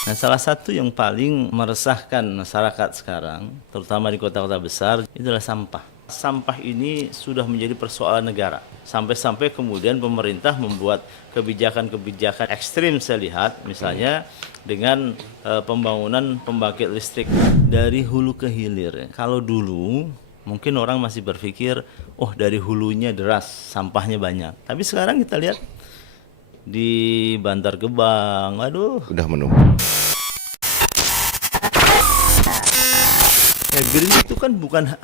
Nah, salah satu yang paling meresahkan masyarakat sekarang, terutama di kota-kota besar, itulah sampah. Sampah ini sudah menjadi persoalan negara. Sampai-sampai kemudian pemerintah membuat kebijakan-kebijakan ekstrim saya lihat, misalnya dengan pembangunan pembangkit listrik dari hulu ke hilir. Kalau dulu mungkin orang masih berpikir, oh dari hulunya deras, sampahnya banyak. Tapi sekarang kita lihat di Bantar Gebang, aduh, Udah menumpuk. ya green itu kan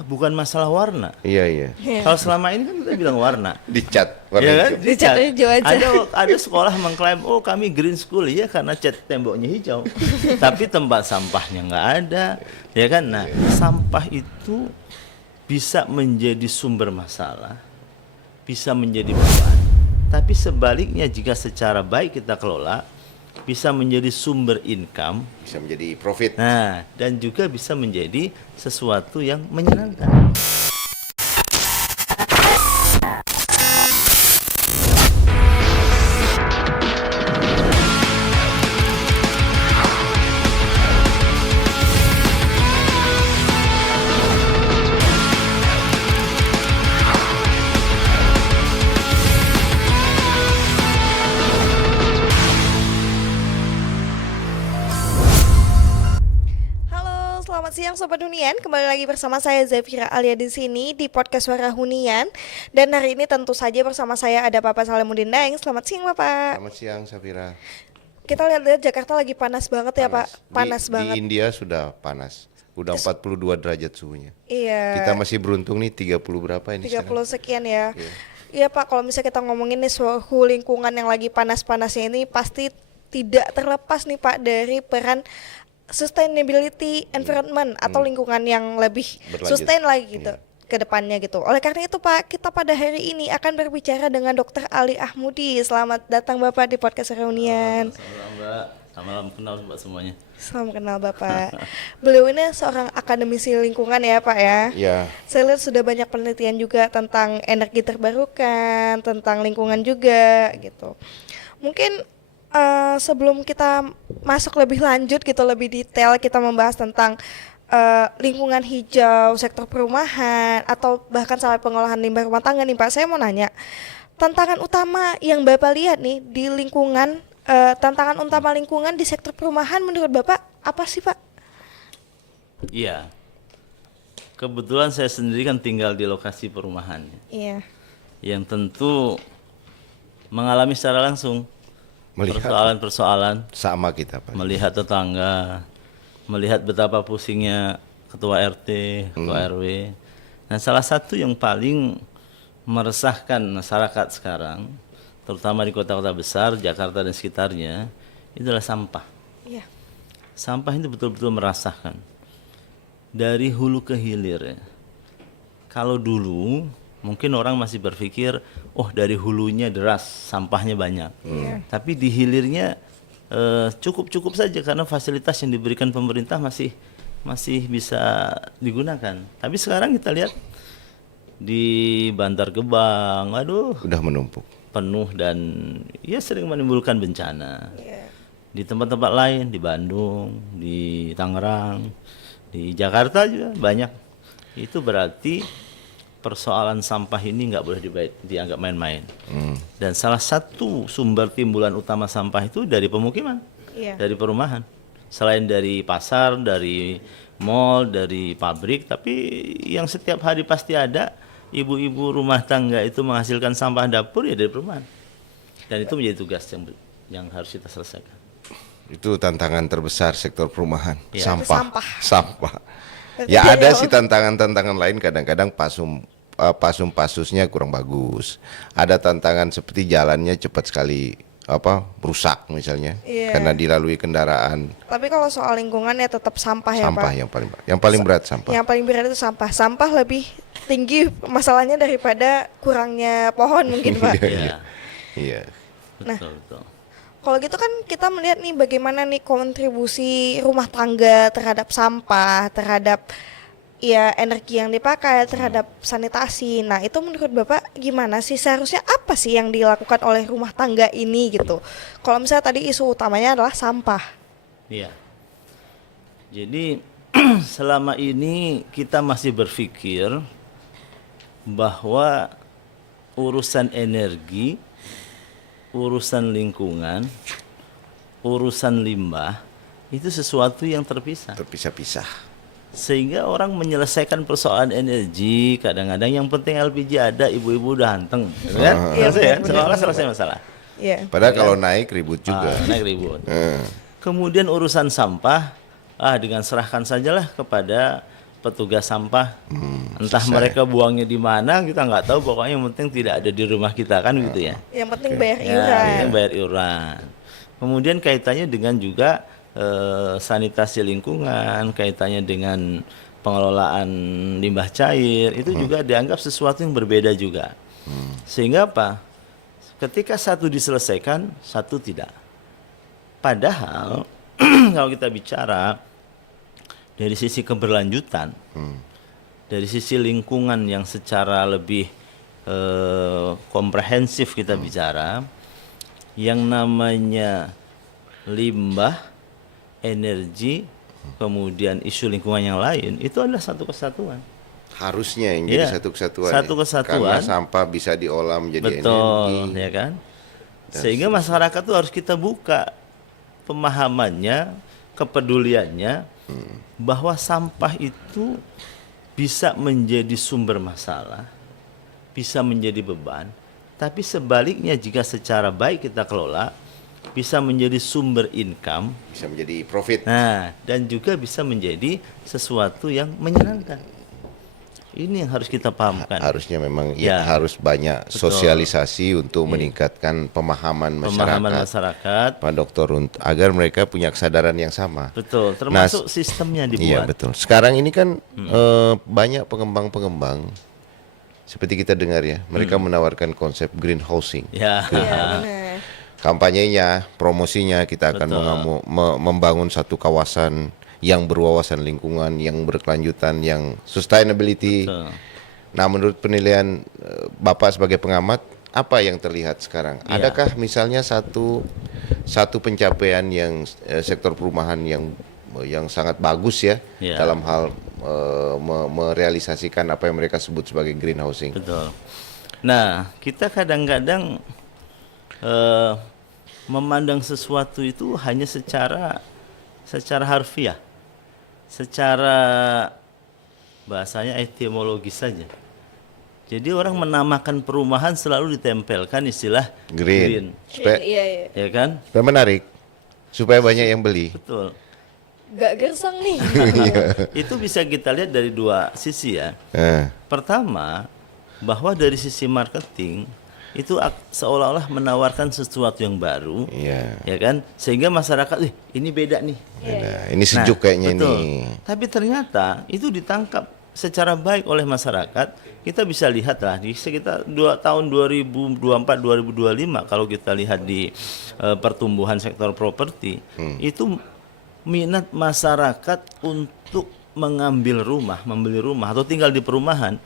bukan masalah warna. Iya. Kalau selama ini kan kita bilang warna. Dicat warna Ya kan? hijau. Dicat hijau aja. Ada sekolah mengklaim, oh kami green school, ya karena cat temboknya hijau. Tapi tempat sampahnya nggak ada, ya kan? Nah, sampah itu bisa menjadi sumber masalah, bisa menjadi beban. Tapi sebaliknya jika secara baik kita kelola, bisa menjadi sumber income. Bisa menjadi profit. Nah, dan juga bisa menjadi sesuatu yang menyenangkan. Halo, selamat siang Sobat Hunian. Kembali lagi bersama saya Zafira Alia di sini di podcast Suara Hunian. Dan hari ini tentu saja bersama saya ada Bapak Salemuddin Daeng. Selamat siang Bapak. Selamat siang Safira. Kita lihat-lihat Jakarta lagi panas banget ya Pak. Panas Di banget. India sudah panas. Udah 42 derajat suhunya. Iya. Kita masih beruntung nih 30 berapa ini 30 sekarang? sekian ya. Iya. Iya Pak, kalau misalnya kita ngomongin nih suhu lingkungan yang lagi panas-panasnya ini pasti tidak terlepas nih Pak dari peran sustainability environment atau lingkungan yang lebih Berlanjut. sustain lagi gitu Iya. ke depannya gitu. Oleh karena itu Pak, kita pada hari ini akan berbicara dengan Dr. Ali Ahmudi. Selamat datang Bapak di podcast Reunian. Selamat Mbak, selamat kenal Mbak semuanya. Salam kenal Bapak. Beliau ini seorang akademisi lingkungan ya Pak ya. Ya, Saya lihat sudah banyak penelitian juga tentang energi terbarukan, tentang lingkungan juga gitu. Mungkin sebelum kita masuk lebih lanjut gitu, lebih detail kita membahas tentang lingkungan hijau, sektor perumahan, atau bahkan sampai pengolahan limbah rumah tangga nih Pak. Saya mau nanya, tantangan utama yang Bapak lihat nih di lingkungan, tantangan utama lingkungan di sektor perumahan menurut Bapak apa sih Pak? Iya. Kebetulan saya sendiri kan tinggal di lokasi perumahan, Iya. yang tentu mengalami secara langsung melihat persoalan-persoalan, sama kita Pak. melihat tetangga, melihat betapa pusingnya ketua RT, ketua RW. Nah, salah satu yang paling meresahkan masyarakat sekarang, terutama di kota-kota besar, Jakarta dan sekitarnya, itulah sampah. Iya. Sampah itu betul-betul merasakan dari hulu ke hilir ya. Kalau dulu mungkin orang masih berpikir, oh dari hulunya deras, sampahnya banyak. Tapi di hilirnya cukup-cukup saja karena fasilitas yang diberikan pemerintah masih bisa digunakan. Tapi sekarang kita lihat di Bantar Gebang, aduh, Udah menumpuk. penuh dan ya sering menimbulkan bencana. Iya. Di tempat-tempat lain, di Bandung, di Tangerang, di Jakarta juga banyak. Itu berarti persoalan sampah ini nggak boleh dianggap main-main. Dan salah satu sumber timbulan utama sampah itu dari pemukiman, Iya. dari perumahan. Selain dari pasar, dari mall, dari pabrik, tapi yang setiap hari pasti ada ibu-ibu rumah tangga itu menghasilkan sampah dapur ya dari perumahan. Dan itu menjadi tugas yang harus kita selesaikan. Itu tantangan terbesar sektor perumahan. Iya. Sampah. Berarti Ya dari ada awal- sih tantangan-tantangan lain, kadang-kadang pasum-pasusnya kurang bagus. Ada tantangan seperti jalannya cepat sekali rusak misalnya, Iya. karena dilalui kendaraan. Tapi kalau soal lingkungan ya tetap sampah ya Sampah Pak. yang paling berat sampah. Yang paling berat itu sampah. Sampah lebih tinggi masalahnya daripada kurangnya pohon mungkin Pak. Iya, Iya. Nah. betul. Kalau gitu kan kita melihat nih bagaimana nih kontribusi rumah tangga terhadap sampah, terhadap ya energi yang dipakai, terhadap sanitasi. Nah, itu menurut Bapak gimana sih, seharusnya apa sih yang dilakukan oleh rumah tangga ini gitu? Kalau misalnya tadi isu utamanya adalah sampah. Iya. Jadi selama ini kita masih berpikir bahwa urusan energi, urusan lingkungan, urusan limbah itu sesuatu yang terpisah. Terpisah-pisah. Sehingga orang menyelesaikan persoalan energi, kadang-kadang yang penting LPG ada, ibu-ibu udah anteng, gitu kan? Iya, Selesai ya, benar. seolah selesai masalah. Iya. Padahal kalau naik ribut juga. Naik ribut. Eh, Kemudian urusan sampah, dengan serahkan sajalah kepada petugas sampah. Entah selesai. mereka buangnya di mana, kita nggak tahu. Pokoknya yang penting tidak ada di rumah kita kan gitu ya. Yang penting bayar Ya, iuran. yang bayar iuran. Kemudian kaitannya dengan juga sanitasi lingkungan, kaitannya dengan pengelolaan limbah cair, itu juga dianggap sesuatu yang berbeda juga. Sehingga apa? Ketika satu diselesaikan, satu tidak. Padahal kalau kita bicara dari sisi keberlanjutan, dari sisi lingkungan yang secara lebih komprehensif kita bicara, yang namanya limbah, energi, kemudian isu lingkungan yang lain, itu adalah satu kesatuan. harusnya yang Iya, jadi satu kesatuan. satu ya. kesatuan. Karena sampah bisa diolah menjadi Betul, energi. ya kan? Sehingga masyarakat tuh harus kita buka pemahamannya, kepeduliannya, bahwa sampah itu bisa menjadi sumber masalah, bisa menjadi beban, tapi sebaliknya jika secara baik kita kelola, bisa menjadi sumber income, Bisa menjadi profit. nah, dan juga bisa menjadi sesuatu yang menyenangkan. Ini yang harus kita pahamkan. Harusnya memang Ya. harus banyak Betul. sosialisasi untuk meningkatkan pemahaman Pemahaman masyarakat, masyarakat, Pak Dokter, agar mereka punya kesadaran yang sama. betul, termasuk sistemnya Iya dibuat. betul. Sekarang ini kan banyak pengembang-pengembang seperti kita dengar ya, mereka menawarkan konsep greenhousing. Ya, Iya, benar. Kampanyenya, promosinya kita akan Betul. membangun satu kawasan yang berwawasan lingkungan, yang berkelanjutan, yang sustainability. betul. Nah, menurut penilaian Bapak sebagai pengamat, apa yang terlihat sekarang? Iya. Adakah misalnya satu pencapaian yang sektor perumahan yang sangat bagus ya Iya. dalam hal merealisasikan apa yang mereka sebut sebagai greenhousing? Betul. Nah, kita kadang-kadang memandang sesuatu itu hanya secara harfiah, secara bahasanya etimologis saja. Jadi orang menamakan perumahan selalu ditempelkan istilah Green. Supaya, Iya, iya. ya kan? supaya menarik, supaya banyak yang beli. Betul. Gak gersang nih. Itu bisa kita lihat dari dua sisi ya. Eh, Pertama, bahwa dari sisi marketing itu seolah-olah menawarkan sesuatu yang baru, Iya. ya kan? Sehingga masyarakat, ini beda nih. Nah, ini sejuk kayaknya betul. ini. Tapi ternyata itu ditangkap secara baik oleh masyarakat. Kita bisa lihat lah di sekitar tahun 2024-2025 kalau kita lihat di pertumbuhan sektor properti, itu minat masyarakat untuk mengambil rumah, membeli rumah atau tinggal di perumahan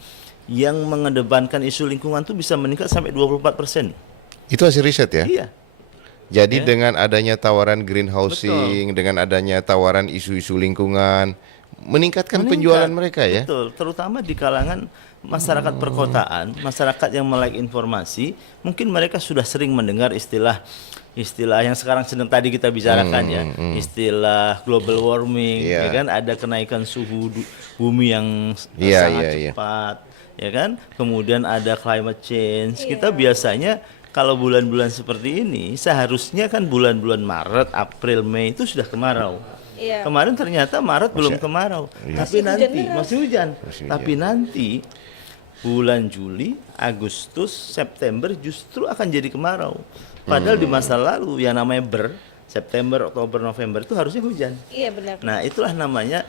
yang mengedepankan isu lingkungan itu bisa meningkat sampai 24%. Itu hasil riset ya? Iya. Jadi dengan adanya tawaran greenhousing, dengan adanya tawaran isu-isu lingkungan, meningkatkan penjualan mereka ya? Betul, terutama di kalangan masyarakat perkotaan, masyarakat yang melek informasi, mungkin mereka sudah sering mendengar istilah yang sekarang sedang tadi kita bicarakan ya, istilah global warming, Iya. ya kan, ada kenaikan suhu bumi yang Iya, sangat iya, iya. cepat, ya kan, kemudian ada climate change. Kita biasanya kalau bulan-bulan seperti ini seharusnya kan bulan-bulan Maret, April, Mei itu sudah kemarau. Iya. Kemarin ternyata Maret belum kemarau, tapi Masih nanti hujan deras. masih hujan. Masih Tapi nanti bulan Juli, Agustus, September justru akan jadi kemarau. Padahal di masa lalu yang namanya September, Oktober, November itu harusnya hujan. Iya, benar. Nah, itulah namanya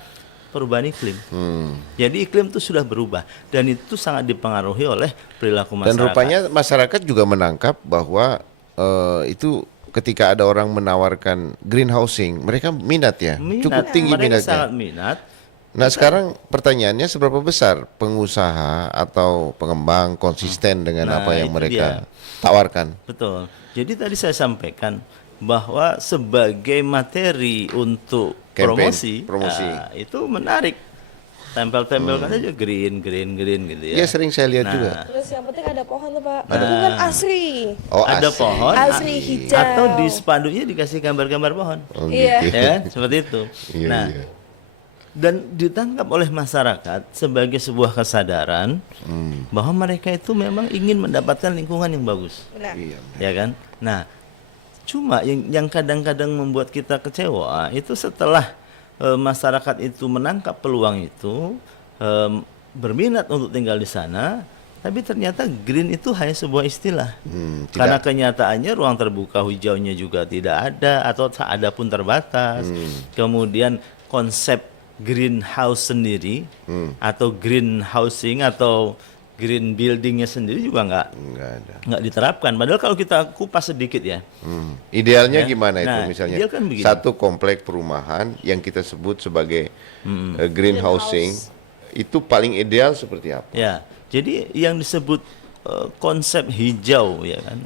perubahan iklim. Jadi iklim itu sudah berubah dan itu sangat dipengaruhi oleh perilaku masyarakat. Dan rupanya masyarakat juga menangkap bahwa itu ketika ada orang menawarkan greenhousing, mereka minat ya, Minat. cukup tinggi Mereka minatnya. sangat minat. Nah sekarang pertanyaannya seberapa besar pengusaha atau pengembang konsisten dengan Nah, apa yang itu mereka dia. tawarkan? Betul. Jadi tadi saya sampaikan bahwa sebagai materi untuk Campaign, promosi. itu menarik. Tempel-tempelkan aja green gitu ya. Ya sering saya lihat juga. Terus yang penting ada pohon tuh Pak. Lingkungan asri. Oh, Ada asli. pohon, Asri hijau. atau di spanduknya dikasih gambar-gambar pohon. Oh, Iya. gitu. Ya kan? Seperti itu. Iya, Nah, iya. dan ditangkap oleh masyarakat sebagai sebuah kesadaran bahwa mereka itu memang ingin mendapatkan lingkungan yang bagus. Benar. Iya. Ya kan? Nah, cuma yang kadang-kadang membuat kita kecewa itu setelah masyarakat itu menangkap peluang itu, berminat untuk tinggal di sana, tapi ternyata green itu hanya sebuah istilah. Karena kenyataannya ruang terbuka hijaunya juga tidak ada atau ada pun terbatas. Kemudian konsep greenhouse sendiri atau green housing atau green buildingnya sendiri juga Nggak ada. nggak diterapkan. Padahal kalau kita kupas sedikit ya, Idealnya Ya. gimana itu Nah, misalnya? ideal kan begini. Satu komplek perumahan yang kita sebut sebagai greenhousing itu paling ideal seperti apa? ya. Jadi yang disebut konsep hijau ya kan,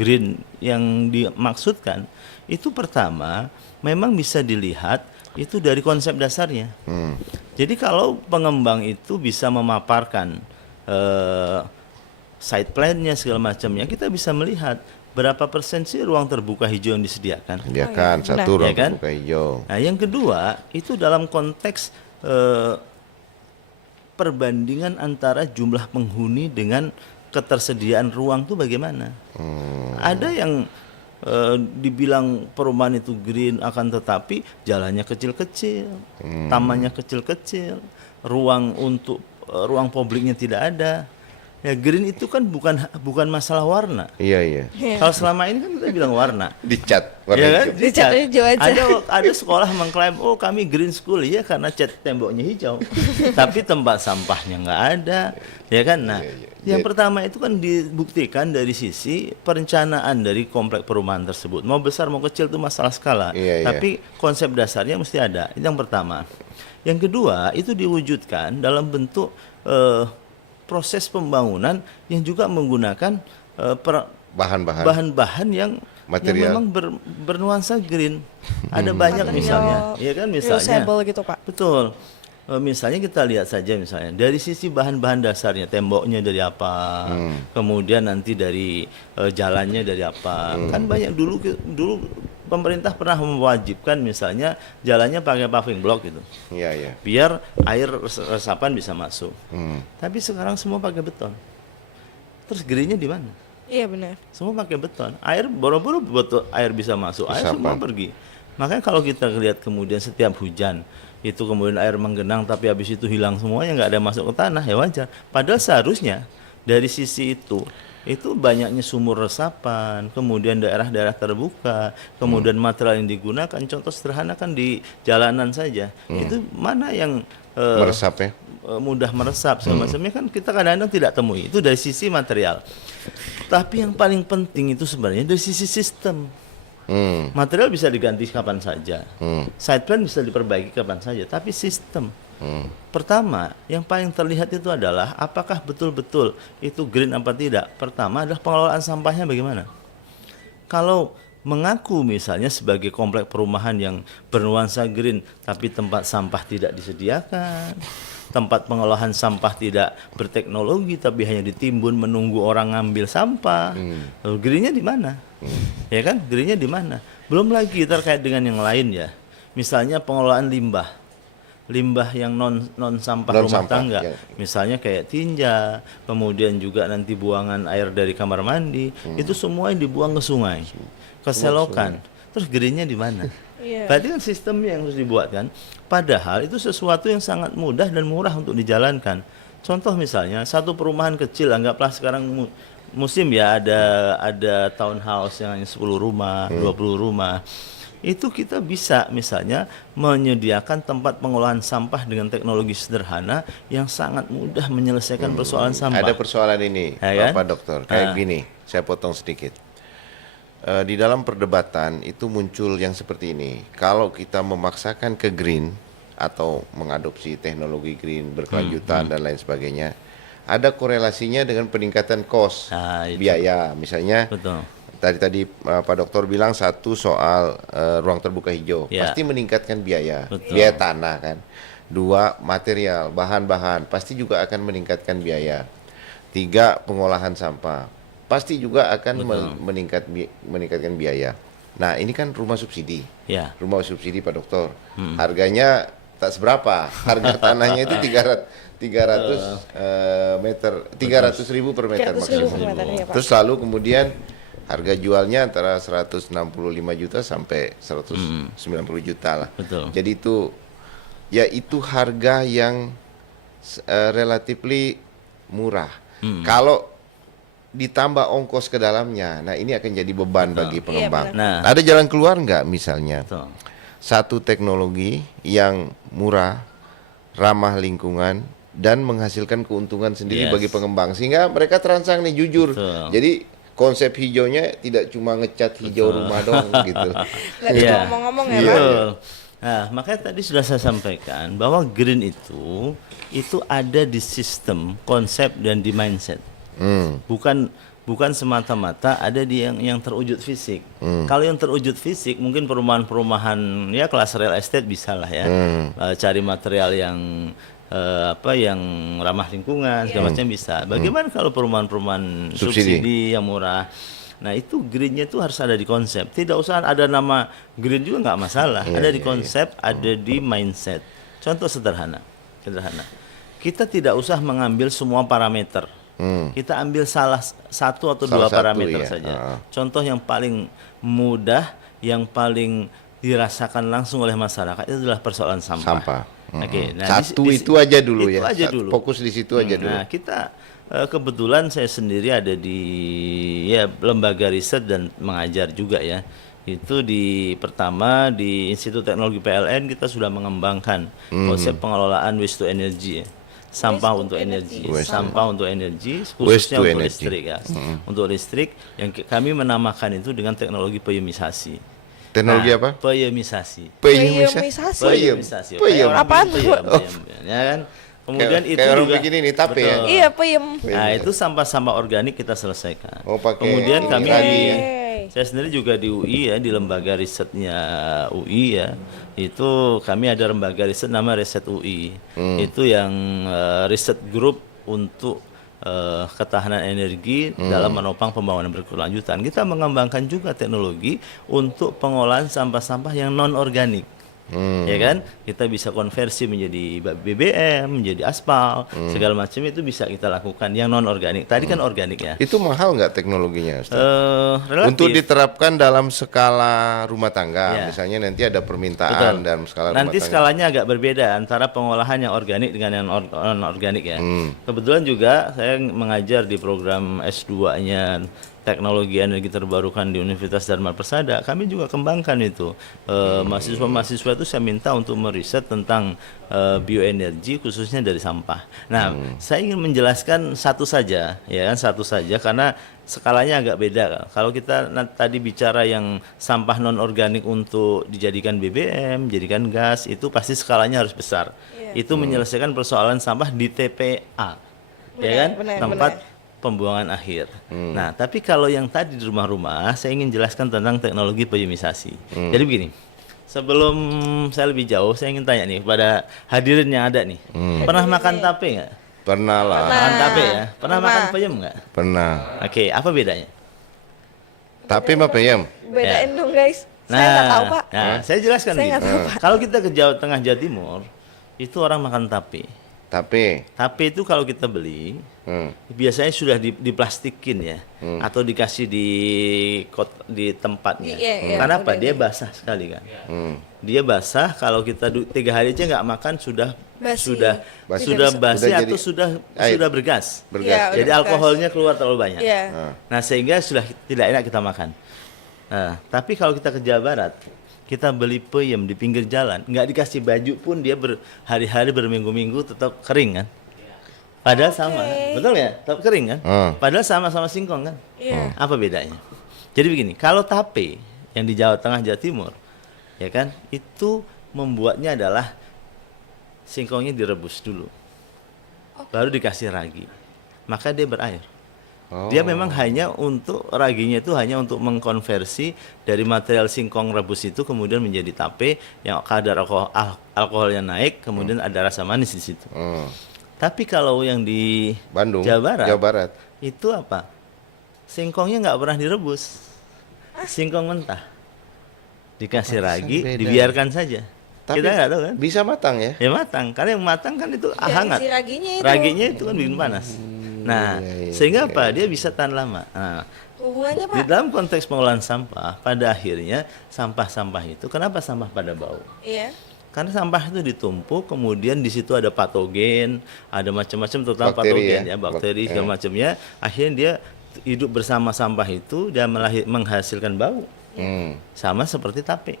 green yang dimaksudkan itu pertama memang bisa dilihat itu dari konsep dasarnya. Jadi kalau pengembang itu bisa memaparkan site plan-nya segala macamnya, kita bisa melihat berapa persen sih ruang terbuka hijau yang disediakan. Ya kan, benar. satu ruang Ya kan? terbuka hijau. Nah, yang kedua itu dalam konteks perbandingan antara jumlah penghuni dengan ketersediaan ruang itu bagaimana? Ada yang dibilang perumahan itu green akan tetapi jalannya kecil-kecil, tamannya kecil-kecil, ruang untuk ruang publiknya tidak ada. Ya green itu kan bukan masalah warna. Iya, iya. Kalau selama ini kan kita bilang warna. Dicat warna Ya kan? hijau. Dicat hijau aja. Ada sekolah mengklaim, oh kami green school, ya karena cat temboknya hijau, tapi tempat sampahnya nggak ada, ya kan? Nah, yang pertama itu kan dibuktikan dari sisi perencanaan dari komplek perumahan tersebut. Mau besar mau kecil itu masalah skala, Iya, iya. tapi konsep dasarnya mesti ada. Itu yang pertama. Yang kedua itu diwujudkan dalam bentuk proses pembangunan yang juga menggunakan Bahan-bahan. bahan-bahan yang Material. memang bernuansa green. Ada banyak misalnya, ya kan misalnya. Reusable gitu Pak. Betul. Misalnya kita lihat saja misalnya dari sisi bahan-bahan dasarnya, temboknya dari apa, kemudian nanti dari jalannya dari apa. Kan banyak dulu pemerintah pernah mewajibkan misalnya jalannya pakai paving block gitu. Iya, iya. Biar air resapan bisa masuk. Tapi sekarang semua pakai beton. Terus greennya di mana? Iya benar. Semua pakai beton. Air boro-boro betul air bisa masuk, air semua Resapan. pergi. Makanya kalau kita lihat kemudian setiap hujan itu kemudian air menggenang tapi habis itu hilang semuanya, nggak ada masuk ke tanah, ya wajar. Padahal seharusnya dari sisi itu banyaknya sumur resapan, kemudian daerah-daerah terbuka, kemudian material yang digunakan, contoh sederhana kan di jalanan saja, itu mana yang Meresap ya. mudah meresap segala macamnya kan kita kadang-kadang tidak temui. Itu dari sisi material. Tapi yang paling penting itu sebenarnya dari sisi sistem. Material bisa diganti kapan saja, site plan bisa diperbaiki kapan saja, tapi sistem. Pertama, yang paling terlihat itu adalah apakah betul-betul itu green apa tidak. Pertama adalah pengelolaan sampahnya bagaimana. Kalau mengaku misalnya sebagai komplek perumahan yang bernuansa green, tapi tempat sampah tidak disediakan, tempat pengolahan sampah tidak berteknologi, tapi hanya ditimbun menunggu orang ngambil sampah, lalu greennya di mana? Ya kan, greennya di mana? Belum lagi terkait dengan yang lain ya, misalnya pengelolaan limbah yang non sampah Non rumah sampah, tangga, ya. misalnya kayak tinja, kemudian juga nanti buangan air dari kamar mandi, itu semua yang dibuang ke sungai, ke selokan. Terus greennya di mana? Iya. Berarti kan sistemnya yang harus dibuat kan. Padahal itu sesuatu yang sangat mudah dan murah untuk dijalankan. Contoh misalnya satu perumahan kecil, anggaplah sekarang musim ya ada townhouse yang hanya 10 rumah, 20 rumah. Itu kita bisa misalnya menyediakan tempat pengolahan sampah dengan teknologi sederhana yang sangat mudah menyelesaikan persoalan sampah. Ada persoalan ini, Ya kan? Bapak Dokter. Kayak gini, saya potong sedikit. Di dalam perdebatan itu muncul yang seperti ini. Kalau kita memaksakan ke green atau mengadopsi teknologi green berkelanjutan dan lain sebagainya, ada korelasinya dengan peningkatan cost Nah, itu. biaya. Misalnya Betul. tadi Pak Dokter bilang satu soal ruang terbuka hijau, Ya. pasti meningkatkan biaya, Betul. biaya tanah kan. Dua, material, bahan-bahan, pasti juga akan meningkatkan biaya. Tiga, pengolahan sampah, pasti juga akan meningkatkan biaya. Nah, ini kan rumah subsidi. Ya. Rumah subsidi Pak Dokter. Harganya tak seberapa. Harga tanahnya itu 300 meter, 300.000 per meter 300.000 maksudnya. per meter, ya, Pak. Terus lalu kemudian harga jualnya antara 165 juta sampai 190 juta lah. Betul. Jadi itu harga yang relatively murah. Kalau ditambah ongkos ke dalamnya, nah ini akan jadi beban bagi pengembang. benar. Nah. Ada jalan keluar nggak misalnya? Betul. Satu teknologi yang murah, ramah lingkungan, dan menghasilkan keuntungan sendiri Yes. bagi pengembang, sehingga mereka terangsang nih jujur. Betul. Jadi konsep hijaunya tidak cuma ngecat hijau rumah doang gitu. Nggak cuma ngomong-ngomong ya, Pak. Betul. Nah, makanya tadi sudah saya sampaikan bahwa green itu ada di sistem, konsep dan di mindset. Bukan semata-mata ada di yang terwujud fisik. Kalau yang terwujud fisik mungkin perumahan-perumahan ya kelas real estate bisa lah ya. Cari material yang yang ramah lingkungan segala macam bisa. Bagaimana kalau perumahan-perumahan subsidi yang murah? Nah, itu greennya itu harus ada di konsep. Tidak usah ada nama green juga nggak masalah. Ada di konsep, ada di mindset. Contoh sederhana. Kita tidak usah mengambil semua parameter. Kita ambil salah satu atau dua parameter saja. Contoh yang paling mudah, yang paling dirasakan langsung oleh masyarakat itu adalah persoalan sampah. Oke, nah itu aja dulu itu ya. aja dulu. Fokus di situ aja dulu. Nah, kita kebetulan saya sendiri ada di lembaga riset dan mengajar juga ya. Itu pertama di Institut Teknologi PLN kita sudah mengembangkan konsep pengelolaan waste to energy ya. Sampah untuk energi, sampah untuk energi, khususnya untuk listrik ya. Untuk listrik yang kami menamakan itu dengan teknologi peyumisasi. Teknologi apa? Peyumisasi. Peyumisasi. Apaan tuh? Ya kan? Kemudian itu kayak orang juga begini nih, tape ya. Iya, peyem. Nah, itu sampah-sampah organik kita selesaikan. Pakai Kemudian ini kami lagi ya. saya sendiri juga di UI ya, di lembaga risetnya UI ya. Itu kami ada lembaga riset nama Riset UI. Itu yang riset group untuk ketahanan energi dalam menopang pembangunan berkelanjutan. Kita mengembangkan juga teknologi untuk pengolahan sampah-sampah yang non organik. Ya kan, kita bisa konversi menjadi BBM, menjadi aspal, segala macam itu bisa kita lakukan yang non organik. Tadi kan organik ya. Itu mahal nggak teknologinya, Ustaz? Relatif. Untuk diterapkan dalam skala rumah Ya. tangga, misalnya nanti ada permintaan dalam skala rumah Nanti tangga. skalanya agak berbeda antara pengolahan yang organik dengan yang non organik ya. Kebetulan juga saya mengajar di program S2-nya Teknologi Energi Terbarukan di Universitas Dharma Persada. Kami juga kembangkan itu. Mahasiswa-mahasiswa itu saya minta untuk meriset tentang bioenergi khususnya dari sampah. Nah, saya ingin menjelaskan satu saja karena skalanya agak beda. Kalau kita tadi bicara yang sampah non organik untuk dijadikan BBM, jadikan gas, itu pasti skalanya harus besar. Itu menyelesaikan persoalan sampah di TPA. Tempat pembuangan akhir. Nah, tapi kalau yang tadi di rumah-rumah, saya ingin jelaskan tentang teknologi peyumisasi. Jadi begini, sebelum saya lebih jauh, saya ingin tanya nih kepada hadirin yang ada nih, pernah makan tape nggak? Pernah lah. Makan tape ya? Pernah makan peyem nggak? Pernah. Oke, apa bedanya? Tapi mah peyem. Bedain dong, guys. Saya nggak tahu, Pak. Nah, saya jelaskan Saya nih. nggak tahu, Pak. Kalau kita ke Jawa Tengah, Jawa Timur, itu orang makan tape. Tape itu kalau kita beli, biasanya sudah diplastikin ya, atau dikasih di tempatnya. Karena apa? Dia basah sekali kan. Dia basah. Kalau kita 3 hari aja nggak makan sudah Basi. basi Udah atau air. sudah bergas. Ya, Jadi udah alkoholnya keluar terlalu banyak. Iya. Nah, sehingga sudah tidak enak kita makan. Nah, tapi kalau kita ke Jawa Barat, kita beli peyem di pinggir jalan, nggak dikasih baju pun dia berhari-hari berminggu-minggu tetap kering kan. Padahal sama, betul ya? Tetap kering kan? Padahal sama-sama singkong kan? Iya. Apa bedanya? Jadi begini, kalau tape yang di Jawa Tengah, Jawa Timur, ya kan, itu membuatnya adalah singkongnya direbus dulu, baru dikasih ragi, maka dia berair. Dia memang hanya untuk raginya itu hanya untuk mengkonversi dari material singkong rebus itu kemudian menjadi tape yang kadar alkoholnya naik, kemudian ada rasa manis di situ. Tapi kalau yang di Bandung, Jawa Jawa Barat. itu apa? Singkongnya nggak pernah direbus, singkong mentah, dikasih ragi, beda dibiarkan saja. Tapi Kita nggak tahu kan? bisa matang ya? Ya matang, karena yang matang kan itu hangat. Si raginya itu. Raginya itu kan bikin panas. Nah, iya, sehingga apa? Dia bisa tahan lama. Nah, Hubungannya di Pak? dalam konteks pengolahan sampah, pada akhirnya sampah-sampah itu, kenapa sampah pada bau? Iya. Karena sampah itu ditumpuk, kemudian di situ ada patogen, ada macam-macam, terutama Bakteri patogen ya? bakteri segala macamnya. Akhirnya dia hidup bersama sampah itu dan menghasilkan bau. Sama seperti tape.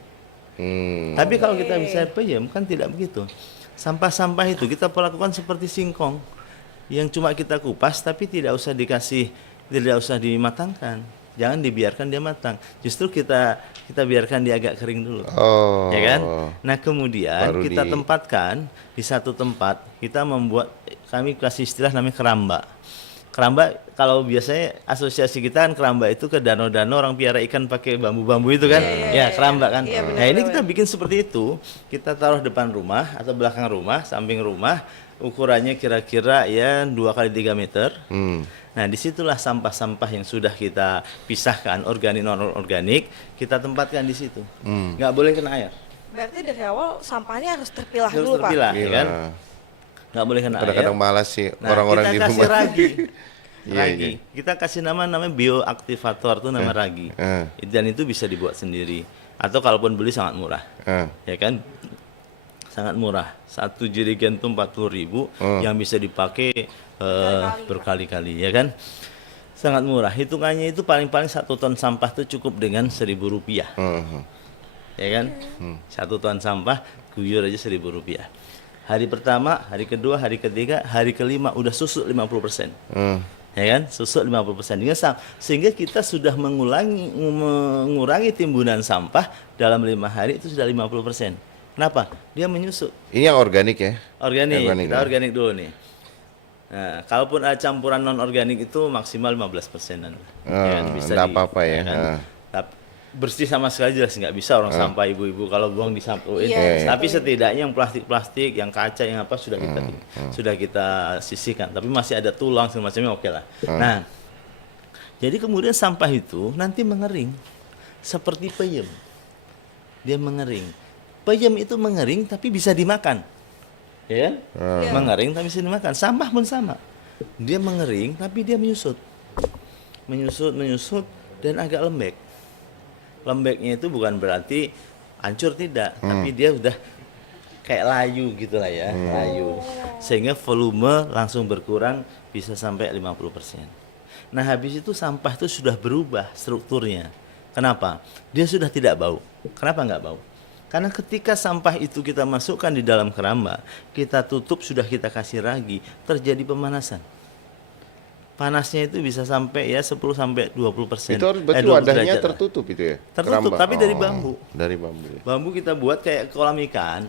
Tapi kalau kita bisa peyem kan tidak begitu. Sampah-sampah itu kita perlakukan seperti singkong yang cuma kita kupas tapi tidak usah dimatangkan. Jangan dibiarkan dia matang. Justru kita biarkan dia agak kering dulu. Oh. Ya kan? Nah, kemudian Baru kita tempatkan di satu tempat, kita membuat, kami kasih istilah namanya keramba. Keramba, kalau biasanya asosiasi kita kan keramba itu ke danau-danau orang piara ikan pakai bambu-bambu itu kan. Ya, keramba kan. Iya, Nah, ini benar-benar. kita bikin seperti itu. Kita taruh depan rumah atau belakang rumah, samping rumah. Ukurannya kira-kira ya 2 kali 3 meter. Nah, disitulah sampah-sampah yang sudah kita pisahkan, organik non-organik, kita tempatkan di situ. Nggak boleh kena air. Berarti dari awal sampahnya harus terpilah Harus dulu Pak. terpilah, ya Gila. kan? Nggak boleh kena air. Kadang-kadang malas sih Nah, orang-orang kita di kasih rumah. ragi. Iya, Ragi. Kita kasih namanya bioaktivator tuh nama ragi. Dan itu bisa dibuat sendiri. Atau kalaupun beli sangat murah. Ya kan? Sangat murah. 1 jerigen tuh 40.000 yang bisa dipakai berkali-kali, ya kan? Sangat murah. Hitungannya itu paling-paling 1 ton sampah tuh cukup dengan Rp1.000. Ya kan? 1 ton sampah guyur aja Rp1.000. Hari pertama, hari kedua, hari ketiga, hari kelima udah susut 50%. Ya kan? Susut 50%. Sehingga kita sudah mengurangi timbunan sampah dalam 5 hari itu sudah 50%. Kenapa? Dia menyusut. Ini yang organik ya? Organik, kita ya? organik dulu nih. Nah, kalaupun ada campuran non organik itu maksimal 15%-an. Nggak apa-apa ya. Tapi bersih sama sekali jelas nggak bisa orang sampah ibu-ibu kalau buang disapuin. Iya, Tapi setidaknya yang plastik-plastik, yang kaca, yang apa sudah kita sisihkan. Tapi masih ada tulang semacamnya oke lah. Nah, jadi kemudian sampah itu nanti mengering seperti peyem. Dia mengering. Peyem itu mengering tapi bisa dimakan. Ya kan? Mengering tapi bisa dimakan. Sampah pun sama. Dia mengering tapi dia menyusut. Menyusut dan agak lembek. Lembeknya itu bukan berarti hancur tidak, tapi dia udah kayak layu gitulah ya, layu. Sehingga volume langsung berkurang bisa sampai 50%. Nah, habis itu sampah itu sudah berubah strukturnya. Kenapa? Dia sudah tidak bau. Kenapa nggak bau? Karena ketika sampah itu kita masukkan di dalam keramba, kita tutup, sudah kita kasih ragi, terjadi pemanasan. Panasnya itu bisa sampai ya 10 sampai 20%. Itu harus betul 20 wadahnya derajat lah. tertutup itu ya? Tertutup, Keramba. tapi dari bambu. Dari bambu. Bambu kita buat kayak kolam ikan.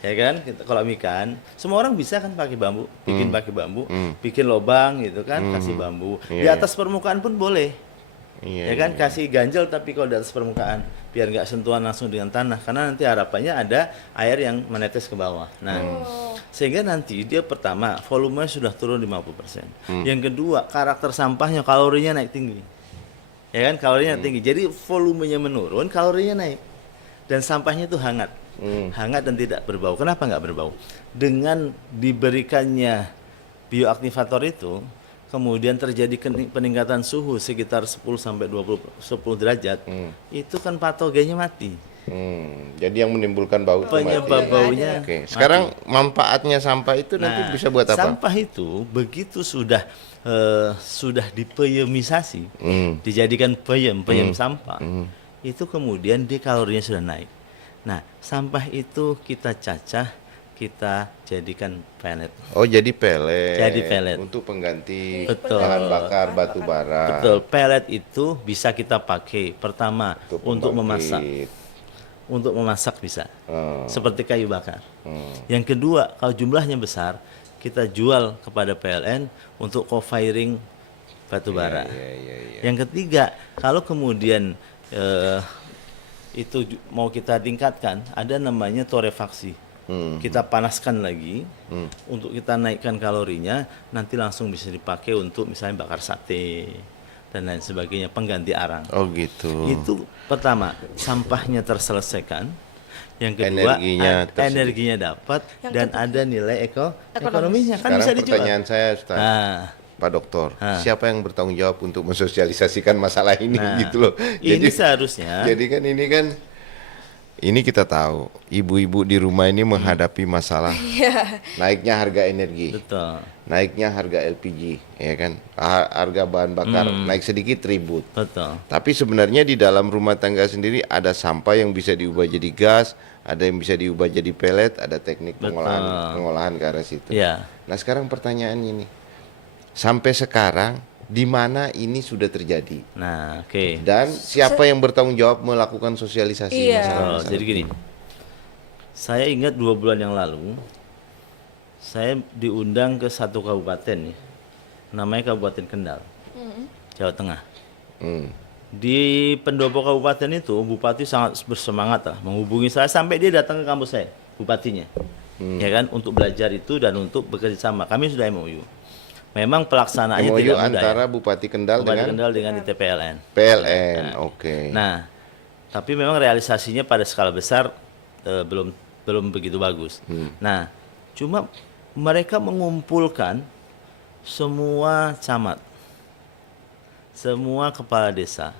Ya kan? Kita kolam ikan. Semua orang bisa kan pakai bambu, bikin pakai bambu, bikin lobang gitu kan, kasih bambu. Di atas permukaan pun boleh. Iya, Ya kan, kasih ganjel tapi kalau di atas permukaan biar nggak sentuhan langsung dengan tanah, karena nanti harapannya ada air yang menetes ke bawah. Nah, sehingga nanti dia pertama volumenya sudah turun 50%. Yang kedua, karakter sampahnya, kalorinya naik tinggi. Ya kan, kalorinya tinggi. Jadi volumenya menurun, kalorinya naik. Dan sampahnya itu hangat. Hangat dan tidak berbau. Kenapa nggak berbau? Dengan diberikannya bioaktivator itu, kemudian terjadi peningkatan suhu sekitar 10 sampai 10 derajat, itu kan patogennya mati. Jadi yang menimbulkan bau itu Penyebab mati. baunya. Oke. mati. Sekarang manfaatnya sampah itu nanti bisa buat apa? Sampah itu begitu sudah dipeyemisasi, dijadikan peyem sampah, itu kemudian dia kalorinya sudah naik. Nah, sampah itu kita cacah, kita jadikan pellet. Oh, jadi pelet. Jadi pelet. Untuk pengganti Betul. bahan bakar batu bara. Betul, pellet itu bisa kita pakai pertama untuk memasak. pembangkit. Untuk memasak bisa. Oh. Seperti kayu bakar. Yang kedua, kalau jumlahnya besar, kita jual kepada PLN untuk co-firing batu bara. Iya. Yang ketiga, kalau kemudian mau kita tingkatkan, ada namanya torefaksi. Kita panaskan lagi untuk kita naikkan kalorinya, nanti langsung bisa dipakai untuk misalnya bakar sate dan lain sebagainya, pengganti arang. Oh gitu. Itu pertama, sampahnya terselesaikan. Yang kedua, energinya dapat, dan ada nilai ekonominya, kan Sekarang bisa dijual. pertanyaan saya, Ustaz. Pak Dokter, siapa yang bertanggung jawab untuk mensosialisasikan masalah ini gitu loh. Ini seharusnya. Jadi kan ini kita tahu ibu-ibu di rumah ini menghadapi masalah naiknya harga energi, Betul. naiknya harga LPG, ya kan, harga bahan bakar naik sedikit ribut. Betul. Tapi sebenarnya di dalam rumah tangga sendiri ada sampah yang bisa diubah jadi gas, ada yang bisa diubah jadi pelet, ada teknik pengolahan ke arah situ. Ya. Nah sekarang pertanyaan ini, sampai sekarang di mana ini sudah terjadi? Nah, oke. Dan siapa yang bertanggung jawab melakukan sosialisasi masalah? Jadi gini, saya ingat 2 bulan yang lalu, saya diundang ke satu kabupaten ya, namanya Kabupaten Kendal, Jawa Tengah. Di pendopo kabupaten itu, bupati sangat bersemangat lah menghubungi saya, sampai dia datang ke kampus saya, bupatinya, ya kan, untuk belajar itu dan untuk bekerja sama. Kami sudah MOU. Memang pelaksanaannya MOU tidak mudah antara ya. Bupati Kendal dengan IT PLN. PLN, oke. Nah, tapi memang realisasinya pada skala besar belum begitu bagus. Nah, cuma mereka mengumpulkan semua camat, semua kepala desa.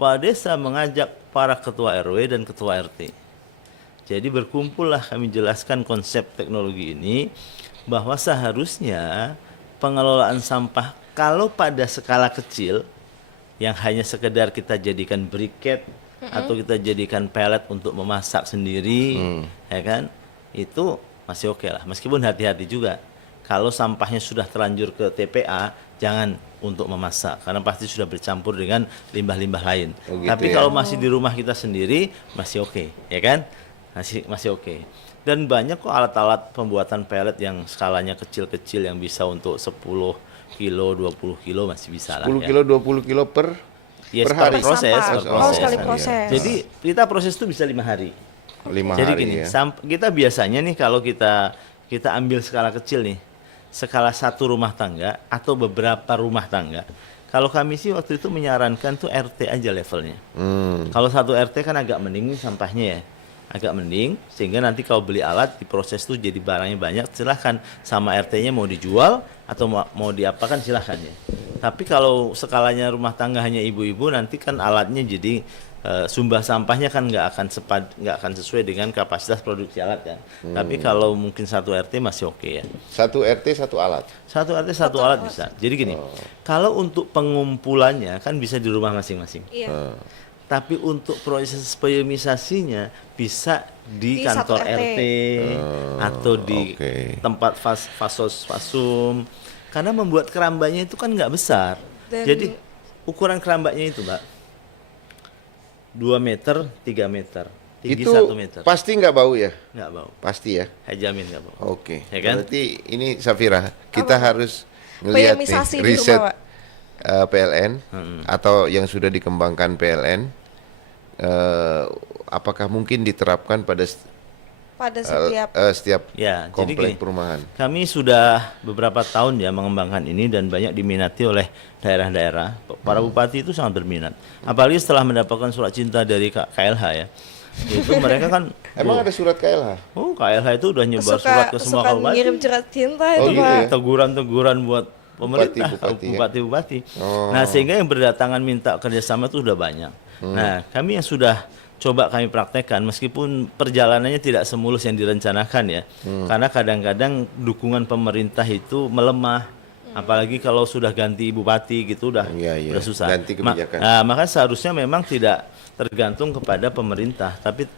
Kepala desa mengajak para ketua RW dan ketua RT. Jadi berkumpullah, kami jelaskan konsep teknologi ini, bahwa seharusnya pengelolaan sampah kalau pada skala kecil yang hanya sekedar kita jadikan briket atau kita jadikan pelet untuk memasak sendiri, ya kan, itu masih oke lah. Meskipun hati-hati juga, kalau sampahnya sudah terlanjur ke TPA, jangan untuk memasak karena pasti sudah bercampur dengan limbah-limbah lain. Gitu tapi ya? kalau masih di rumah kita sendiri masih oke, ya kan, masih oke. Dan banyak kok alat-alat pembuatan pelet yang skalanya kecil-kecil yang bisa untuk 10 kilo, 20 kilo masih bisa lah 10 ya. kilo, 20 kilo per hari. proses. Sekali proses. Jadi kita proses itu bisa 5 hari. 5 Jadi hari gini, ya. kita biasanya nih kalau kita ambil skala kecil nih, skala satu rumah tangga atau beberapa rumah tangga. Kalau kami sih waktu itu menyarankan tuh RT aja levelnya. Kalau satu RT kan agak mending nih sampahnya ya. Agak mending, sehingga nanti kalau beli alat diproses tuh jadi barangnya banyak, silahkan sama RT-nya mau dijual atau mau diapakan silahkan ya. Tapi kalau skalanya rumah tangga hanya ibu-ibu, nanti kan alatnya jadi sumber sampahnya kan nggak akan sesuai dengan kapasitas produksi alat kan. Tapi kalau mungkin satu RT masih oke ya. Satu RT satu alat. Satu RT satu alat bisa. Jadi gini, kalau untuk pengumpulannya kan bisa di rumah masing-masing. Iya. Tapi untuk proses peyumisasinya bisa di Di kantor satu RT. RT atau di oke. tempat fasum. Karena membuat kerambanya itu kan nggak besar. Dan- Jadi ukuran kerambanya itu, Mbak, 2 meter, 3 meter, tinggi Itu 1 meter. pasti nggak bau ya? Nggak bau. Pasti ya. Saya jamin nggak bau. Oke. Ya kan? Berarti ini Safira, kita harus ngelihat nih Peyumisasi di riset rumah, Pak. PLN atau yang sudah dikembangkan PLN, apakah mungkin diterapkan pada Pada setiap setiap Ya, jadi komplek gini. perumahan? Kami sudah beberapa tahun ya mengembangkan ini dan banyak diminati oleh daerah-daerah. Para bupati itu sangat berminat. Apalagi setelah mendapatkan surat cinta dari KLH ya. Itu mereka kan Emang ada surat KLH? KLH itu udah nyebar surat ke semua suka kabupaten. ngirim surat cinta Oh, itu gitu Pak. ya? Teguran-teguran buat pemerintah, Bupati-bupati ya? bupati-bupati. Oh. Nah, sehingga yang berdatangan minta kerjasama itu sudah banyak. Nah, kami yang sudah coba kami praktekkan, meskipun perjalanannya tidak semulus yang direncanakan ya, karena kadang-kadang dukungan pemerintah itu melemah, apalagi kalau sudah ganti bupati gitu udah susah. Ganti kebijakan. Maka seharusnya memang tidak tergantung kepada pemerintah, tapi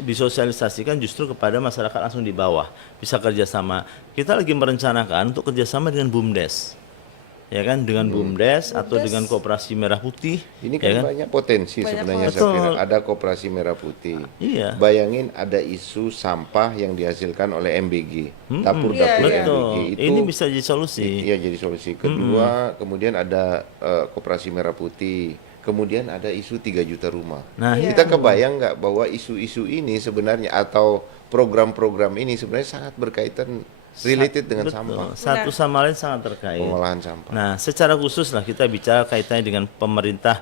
disosialisasikan justru kepada masyarakat langsung di bawah, bisa kerjasama. Kita lagi merencanakan untuk kerjasama dengan BUMDes. ya kan, dengan BUMDes atau dengan Koperasi Merah Putih. Ini ya kan kan? banyak potensi Banyak sebenarnya potensi. saya kira. Betul. Ada Koperasi Merah Putih. Iya. Bayangin ada isu sampah yang dihasilkan oleh MBG, dapur-dapur Iya, iya. MBG Betul. itu. Ini bisa jadi solusi. Iya, jadi solusi. Kedua, kemudian ada Koperasi Merah Putih. Kemudian ada isu 3 juta rumah. Nah, Iya. Kita kebayang nggak bahwa isu-isu ini sebenarnya atau program-program ini sebenarnya sangat berkaitan related dengan betul. sampah, Satu sama lain sangat terkait. pengolahan sampah. Nah, secara khusus lah kita bicara kaitannya dengan pemerintah,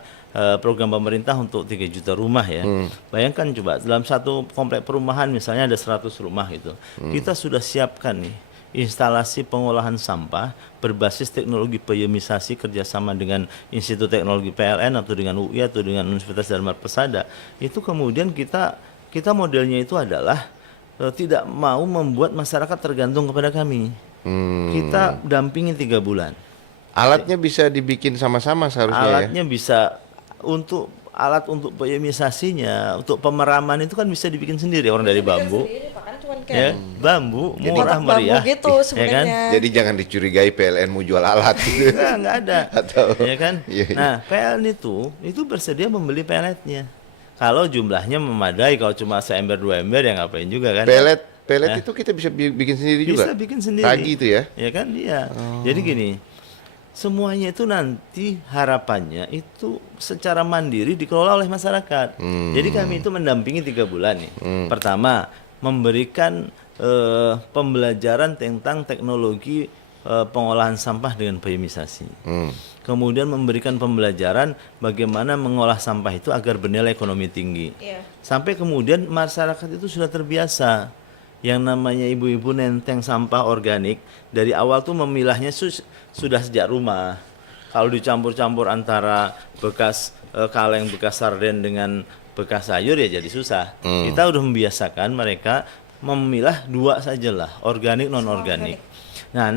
program pemerintah untuk 3 juta rumah ya. Bayangkan coba dalam satu komplek perumahan misalnya ada 100 rumah gitu. Kita sudah siapkan nih instalasi pengolahan sampah berbasis teknologi biomisasi kerjasama dengan Institut Teknologi PLN atau dengan UI atau dengan Universitas Dharma Persada. Itu kemudian kita modelnya itu adalah tidak mau membuat masyarakat tergantung kepada kami. Kita dampingi 3 bulan. Alatnya bisa dibikin sama-sama seharusnya ya. Alatnya bisa alat untuk biomisasinya, untuk pemeraman itu kan bisa dibikin sendiri orang dari bambu. Ya, bambu murah Kotak bambu meriah. gitu Ya kan? sebenarnya. Jadi jangan dicurigai PLN mau jual alat gitu. Nggak ada. Atau- Ya kan? Iya, iya. Nah, PLN itu bersedia membeli pelletnya. Kalau jumlahnya memadai, kalau cuma seember 2 ember ya ngapain juga kan? Pelet itu kita bisa bikin sendiri juga. Bisa bikin sendiri. Ragi itu ya. Ya kan dia. Jadi gini, semuanya itu nanti harapannya itu secara mandiri dikelola oleh masyarakat. Jadi kami itu mendampingi 3 bulan nih. Pertama, memberikan pembelajaran tentang teknologi pengolahan sampah dengan biomisasi. Kemudian memberikan pembelajaran bagaimana mengolah sampah itu agar bernilai ekonomi tinggi. Iya. Sampai kemudian masyarakat itu sudah terbiasa yang namanya ibu-ibu nenteng sampah organik dari awal tuh memilahnya sudah sejak rumah. Kalau dicampur-campur antara bekas kaleng bekas sarden dengan bekas sayur ya jadi susah. Kita udah membiasakan mereka memilah 2 sajalah, organik non organik. Nah,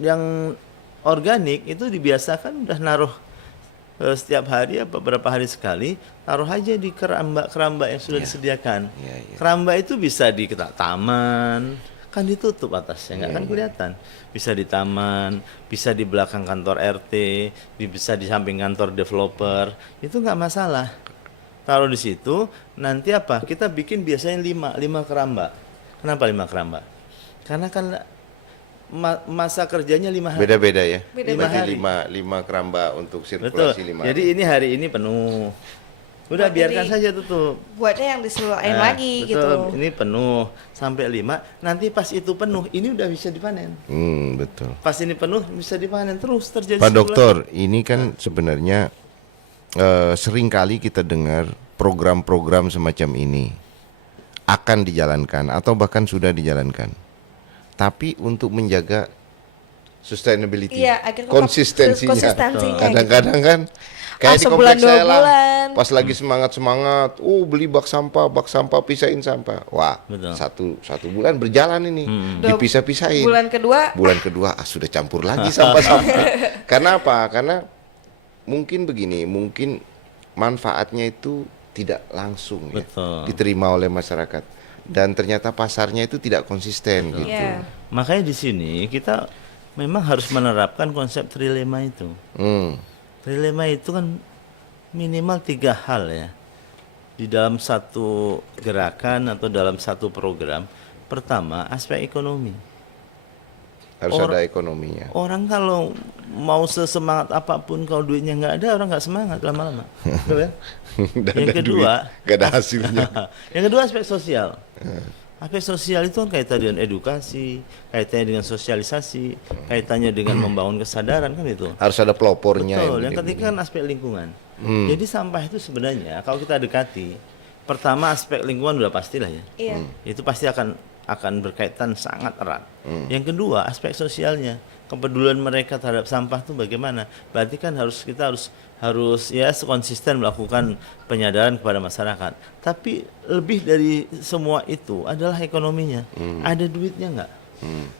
yang organik itu dibiasakan udah naruh setiap hari ya beberapa hari sekali, taruh aja di keramba yang sudah disediakan. Iya, iya. Keramba itu bisa di taman, kan ditutup atasnya, nggak akan kelihatan. Bisa di taman, bisa di belakang kantor RT, bisa di samping kantor developer, itu nggak masalah. Taruh di situ, nanti apa? Kita bikin biasanya 5 keramba. Kenapa 5 keramba? Karena kan masa kerjanya 5 hari. Beda-beda ya. Beda-beda. Berarti Hari. 5 keramba untuk Betul. sirkulasi 5. Jadi ini hari ini penuh. Udah biarkan saja tutup. Buatnya yang diselain Nah, lagi betul. gitu. Ini penuh sampai 5. Nanti pas itu penuh, ini udah bisa dipanen. Betul. Pas ini penuh bisa dipanen terus terjadi. Pak sirkulasi. Dokter, ini kan sebenarnya sering kali kita dengar program-program semacam ini akan dijalankan atau bahkan sudah dijalankan. Tapi untuk menjaga sustainability, Iya, agar tetap konsistensinya. konsistensinya Kadang-kadang kan kayak di sebulan, kompleks 2 saya lah, bulan. pas lagi semangat-semangat, beli bak sampah, pisahin sampah. Wah, Betul. satu bulan berjalan ini, dipisah-pisahin. Bulan kedua Sudah campur lagi sampah-sampah. Karena apa? Karena mungkin begini, mungkin manfaatnya itu tidak langsung ya, Betul. diterima oleh masyarakat. Dan ternyata pasarnya itu tidak konsisten gitu. Iya. Makanya di sini kita memang harus menerapkan konsep trilema itu. Trilema itu kan minimal 3 hal ya. Di dalam satu gerakan atau dalam satu program. Pertama, aspek ekonomi. Harus ada ekonominya. Orang kalau mau sesemangat apapun kalau duitnya nggak ada, orang nggak semangat lama-lama. Betul ya? Dan Yang ada kedua, duit, nggak ada hasilnya. yang kedua aspek sosial. Aspek sosial itu kan kaitannya dengan edukasi, kaitannya dengan sosialisasi, kaitannya dengan membangun kesadaran kan itu. Harus ada pelopornya. Betul. Yang begini. ketiga kan aspek lingkungan. Jadi sampah itu sebenarnya kalau kita dekati, pertama aspek lingkungan udah pastilah ya. Iya. Itu pasti akan berkaitan sangat erat. Yang kedua aspek sosialnya, kepedulian mereka terhadap sampah itu bagaimana? Berarti kan kita harus ya konsisten melakukan penyadaran kepada masyarakat. Tapi lebih dari semua itu adalah ekonominya. Ada duitnya nggak?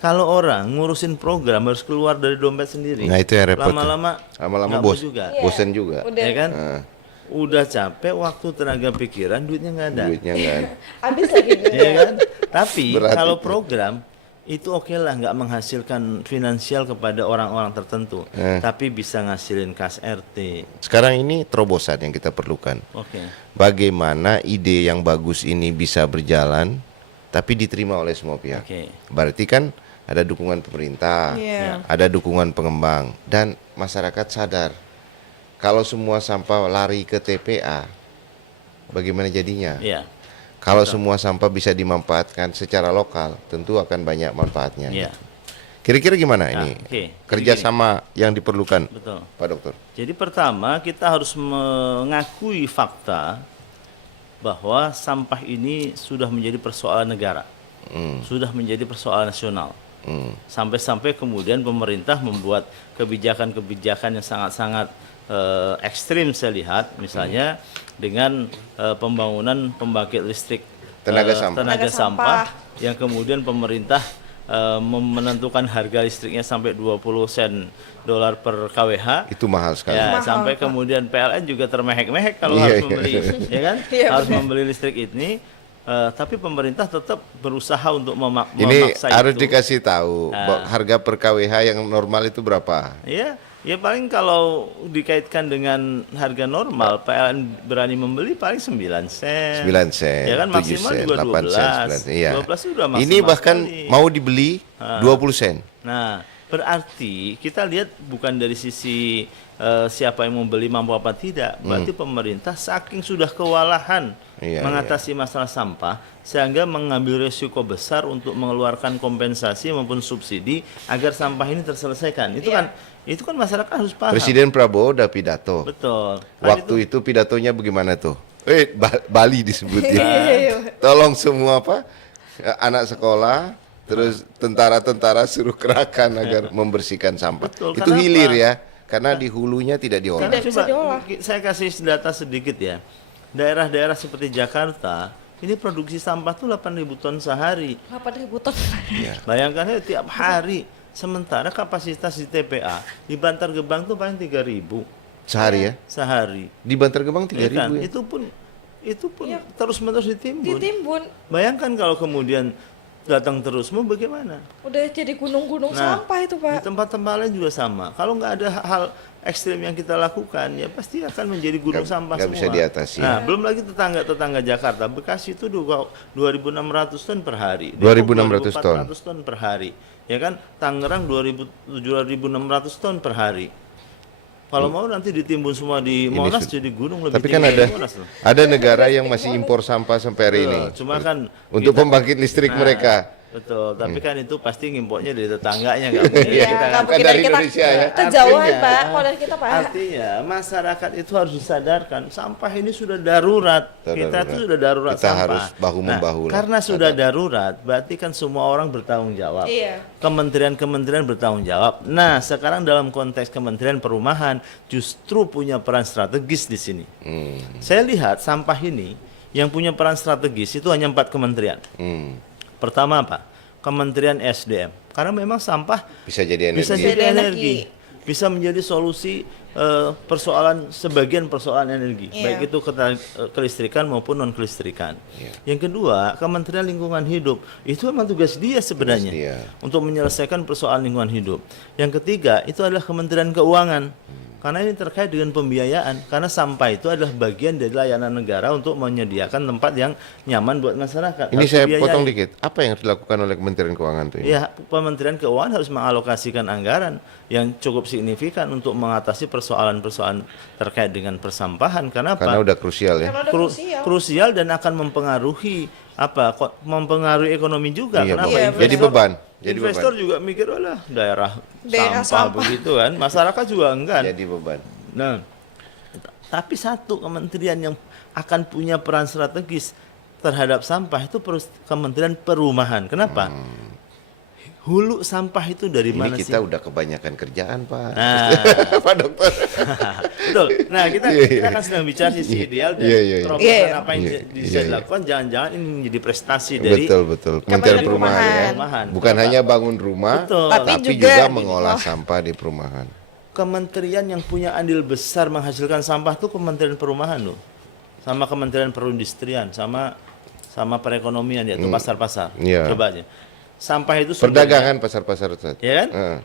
Kalau orang ngurusin program harus keluar dari dompet sendiri. Nah, itu yang repot. Lama-lama nggak mau juga. Bosen juga. Udah. Ya kan? Udah capek, waktu, tenaga, pikiran, duitnya nggak ada. Duitnya nggak ada. Habis lagi gitu. Ya kan? Tapi Berat kalau itu. program itu oke lah, nggak menghasilkan finansial kepada orang-orang tertentu, tapi bisa ngasilin kas RT. Sekarang ini terobosan yang kita perlukan. Oke. Bagaimana ide yang bagus ini bisa berjalan tapi diterima oleh semua pihak. Oke. Berarti kan ada dukungan pemerintah, Iya. ada dukungan pengembang, dan masyarakat sadar kalau semua sampah lari ke TPA, bagaimana jadinya? Iya. Kalau semua sampah bisa dimanfaatkan secara lokal, tentu akan banyak manfaatnya. Iya. Kira-kira gimana Nah, ini oke. Jadi kerjasama yang diperlukan, Betul. Pak Dokter? Jadi pertama kita harus mengakui fakta bahwa sampah ini sudah menjadi persoalan negara, sudah menjadi persoalan nasional. Sampai-sampai kemudian pemerintah membuat kebijakan-kebijakan yang sangat-sangat ekstrim saya lihat, misalnya dengan pembangunan pembangkit listrik Tenaga sampah. tenaga Tenaga sampah sampah. yang kemudian pemerintah menentukan harga listriknya sampai 20 sen dolar per kWh. Itu mahal sekali. Ya, Mahal, sampai Pak. kemudian PLN juga termehek-mehek kalau Iya, harus iya. membeli, ya kan? Iya, Harus benar. membeli listrik ini, tapi pemerintah tetap berusaha untuk Ini memaksa harus itu. dikasih tahu harga per KWH yang normal itu berapa. Ya paling kalau dikaitkan dengan harga normal, PLN berani membeli paling 9 sen. 9 sen, Ya kan 7 maksimal sen, juga 8 sen, 9 sen. Iya. 12 itu udah maksimal Ini bahkan sekali. mau dibeli 20 sen. Nah, berarti kita lihat bukan dari sisi siapa yang mau beli mampu apa tidak. Berarti pemerintah saking sudah kewalahan Iya, mengatasi masalah sampah sehingga mengambil risiko besar untuk mengeluarkan kompensasi maupun subsidi agar sampah ini terselesaikan. Itu kan masyarakat harus paham. Presiden Prabowo udah pidato. Betul. Kan Waktu itu pidatonya bagaimana tuh? Bali disebutnya. Iya. Tolong semua anak sekolah, terus tentara-tentara suruh kerahkan agar membersihkan sampah. Betul, Itu kenapa? hilir ya, karena di hulunya tidak diolah. Karena Tidak bisa diolah. saya kasih data sedikit ya. Daerah-daerah seperti Jakarta, ini produksi sampah tuh 8.000 ton sehari. 8.000 ton. Bayangkan aja tiap hari. Sementara kapasitas di TPA di Bantar Gebang tuh paling 3.000 Sehari ya? sehari. Di Bantar Gebang Ya 3.000 kan? ya? Itu pun Iya. terus-menerus ditimbun. Ditimbun. Bayangkan kalau kemudian datang terus, mau bagaimana? Udah jadi gunung-gunung Nah, sampah itu, Di Pak. tempat-tempat lain juga sama. Kalau nggak ada hal ekstrim yang kita lakukan, ya pasti akan menjadi gunung sampah nggak semua. bisa diatasi. Nah, belum lagi tetangga-tetangga Jakarta. Bekasi itu 2.600 ton per hari. 2.600 ton. 2.400 ton per hari. Ya kan? Tangerang 2.600 ton per hari. Kalau mau nanti ditimbun semua di Monas jadi gunung lebih Tapi kan tinggi ada dari Monas loh. ada negara yang masih impor sampah sampai hari ini. Betul, cuma kan Untuk kita- pembangkit listrik Nah, mereka. Betul, tapi kan itu pasti ngimpornya dari tetangganya nggak mungkin Iya, kita nggak kan. mungkin dari dari kita. Indonesia ya. Kejauhan, Artinya- Pak. Kalau dari kita, Pak. Artinya masyarakat itu harus disadarkan sampah ini sudah darurat. Kita Darurat. itu sudah darurat Kita sampah. harus bahu-membahu lah. Karena sudah darurat, berarti kan semua orang bertanggung jawab. Iya. Kementerian-kementerian bertanggung jawab. Nah, sekarang dalam konteks Kementerian Perumahan justru punya peran strategis di sini. Saya lihat sampah ini yang punya peran strategis itu hanya 4 kementerian. Pertama apa? Kementerian SDM. Karena memang sampah Bisa jadi energi. bisa jadi Jadi energi, energi. bisa menjadi solusi persoalan sebagian persoalan energi, Iya. baik itu kelistrikan maupun non kelistrikan. Iya. Yang kedua, Kementerian Lingkungan Hidup itu memang tugas dia sebenarnya Tugas dia. untuk menyelesaikan persoalan lingkungan hidup. Yang ketiga itu adalah Kementerian Keuangan. Karena ini terkait dengan pembiayaan, karena sampah itu adalah bagian dari layanan negara untuk menyediakan tempat yang nyaman buat masyarakat. Ini Harus saya dibiayai. potong dikit. Apa yang harus dilakukan oleh Kementerian Keuangan tuh ini? Ya, Kementerian Keuangan harus mengalokasikan anggaran yang cukup signifikan untuk mengatasi persoalan-persoalan terkait dengan persampahan. Karena Karena apa? udah krusial ya. Karena udah krusial. Krusial dan akan mempengaruhi mempengaruhi ekonomi juga. Iya, Kenapa? Iya, jadi beban. Jadi investor beban. juga mikir, "Walah, daerah Daerah sampah sampah." begitu kan." Masyarakat juga enggak. Jadi beban. Nah, tapi satu kementerian yang akan punya peran strategis terhadap sampah itu Kementerian Perumahan. Kenapa? Hulu sampah itu dari Ini mana kita sih? udah kebanyakan kerjaan, Pak. Nah, Pak Dokter. betul. Nah, kita Iya, iya. kita kan sedang bicara sisi ideal dan Iya, iya, iya. terobosan Iya. apa yang Iya, bisa iya. dilakukan. Jangan-jangan ini menjadi prestasi dari Betul, betul. Kementerian Kementerian Perumahan ya. Perumahan. Bukan Kenapa? hanya bangun rumah, Betul. tapi Tapi juga, juga mengolah diolah. sampah di perumahan. Kementerian yang punya andil besar menghasilkan sampah itu Kementerian Perumahan loh. Sama Kementerian Perindustrian, sama perekonomian yaitu pasar-pasar. Iya. Coba aja. sampah itu sumbernya, Perdagangan pasar-pasar Ustaz. ya kan? Heeh.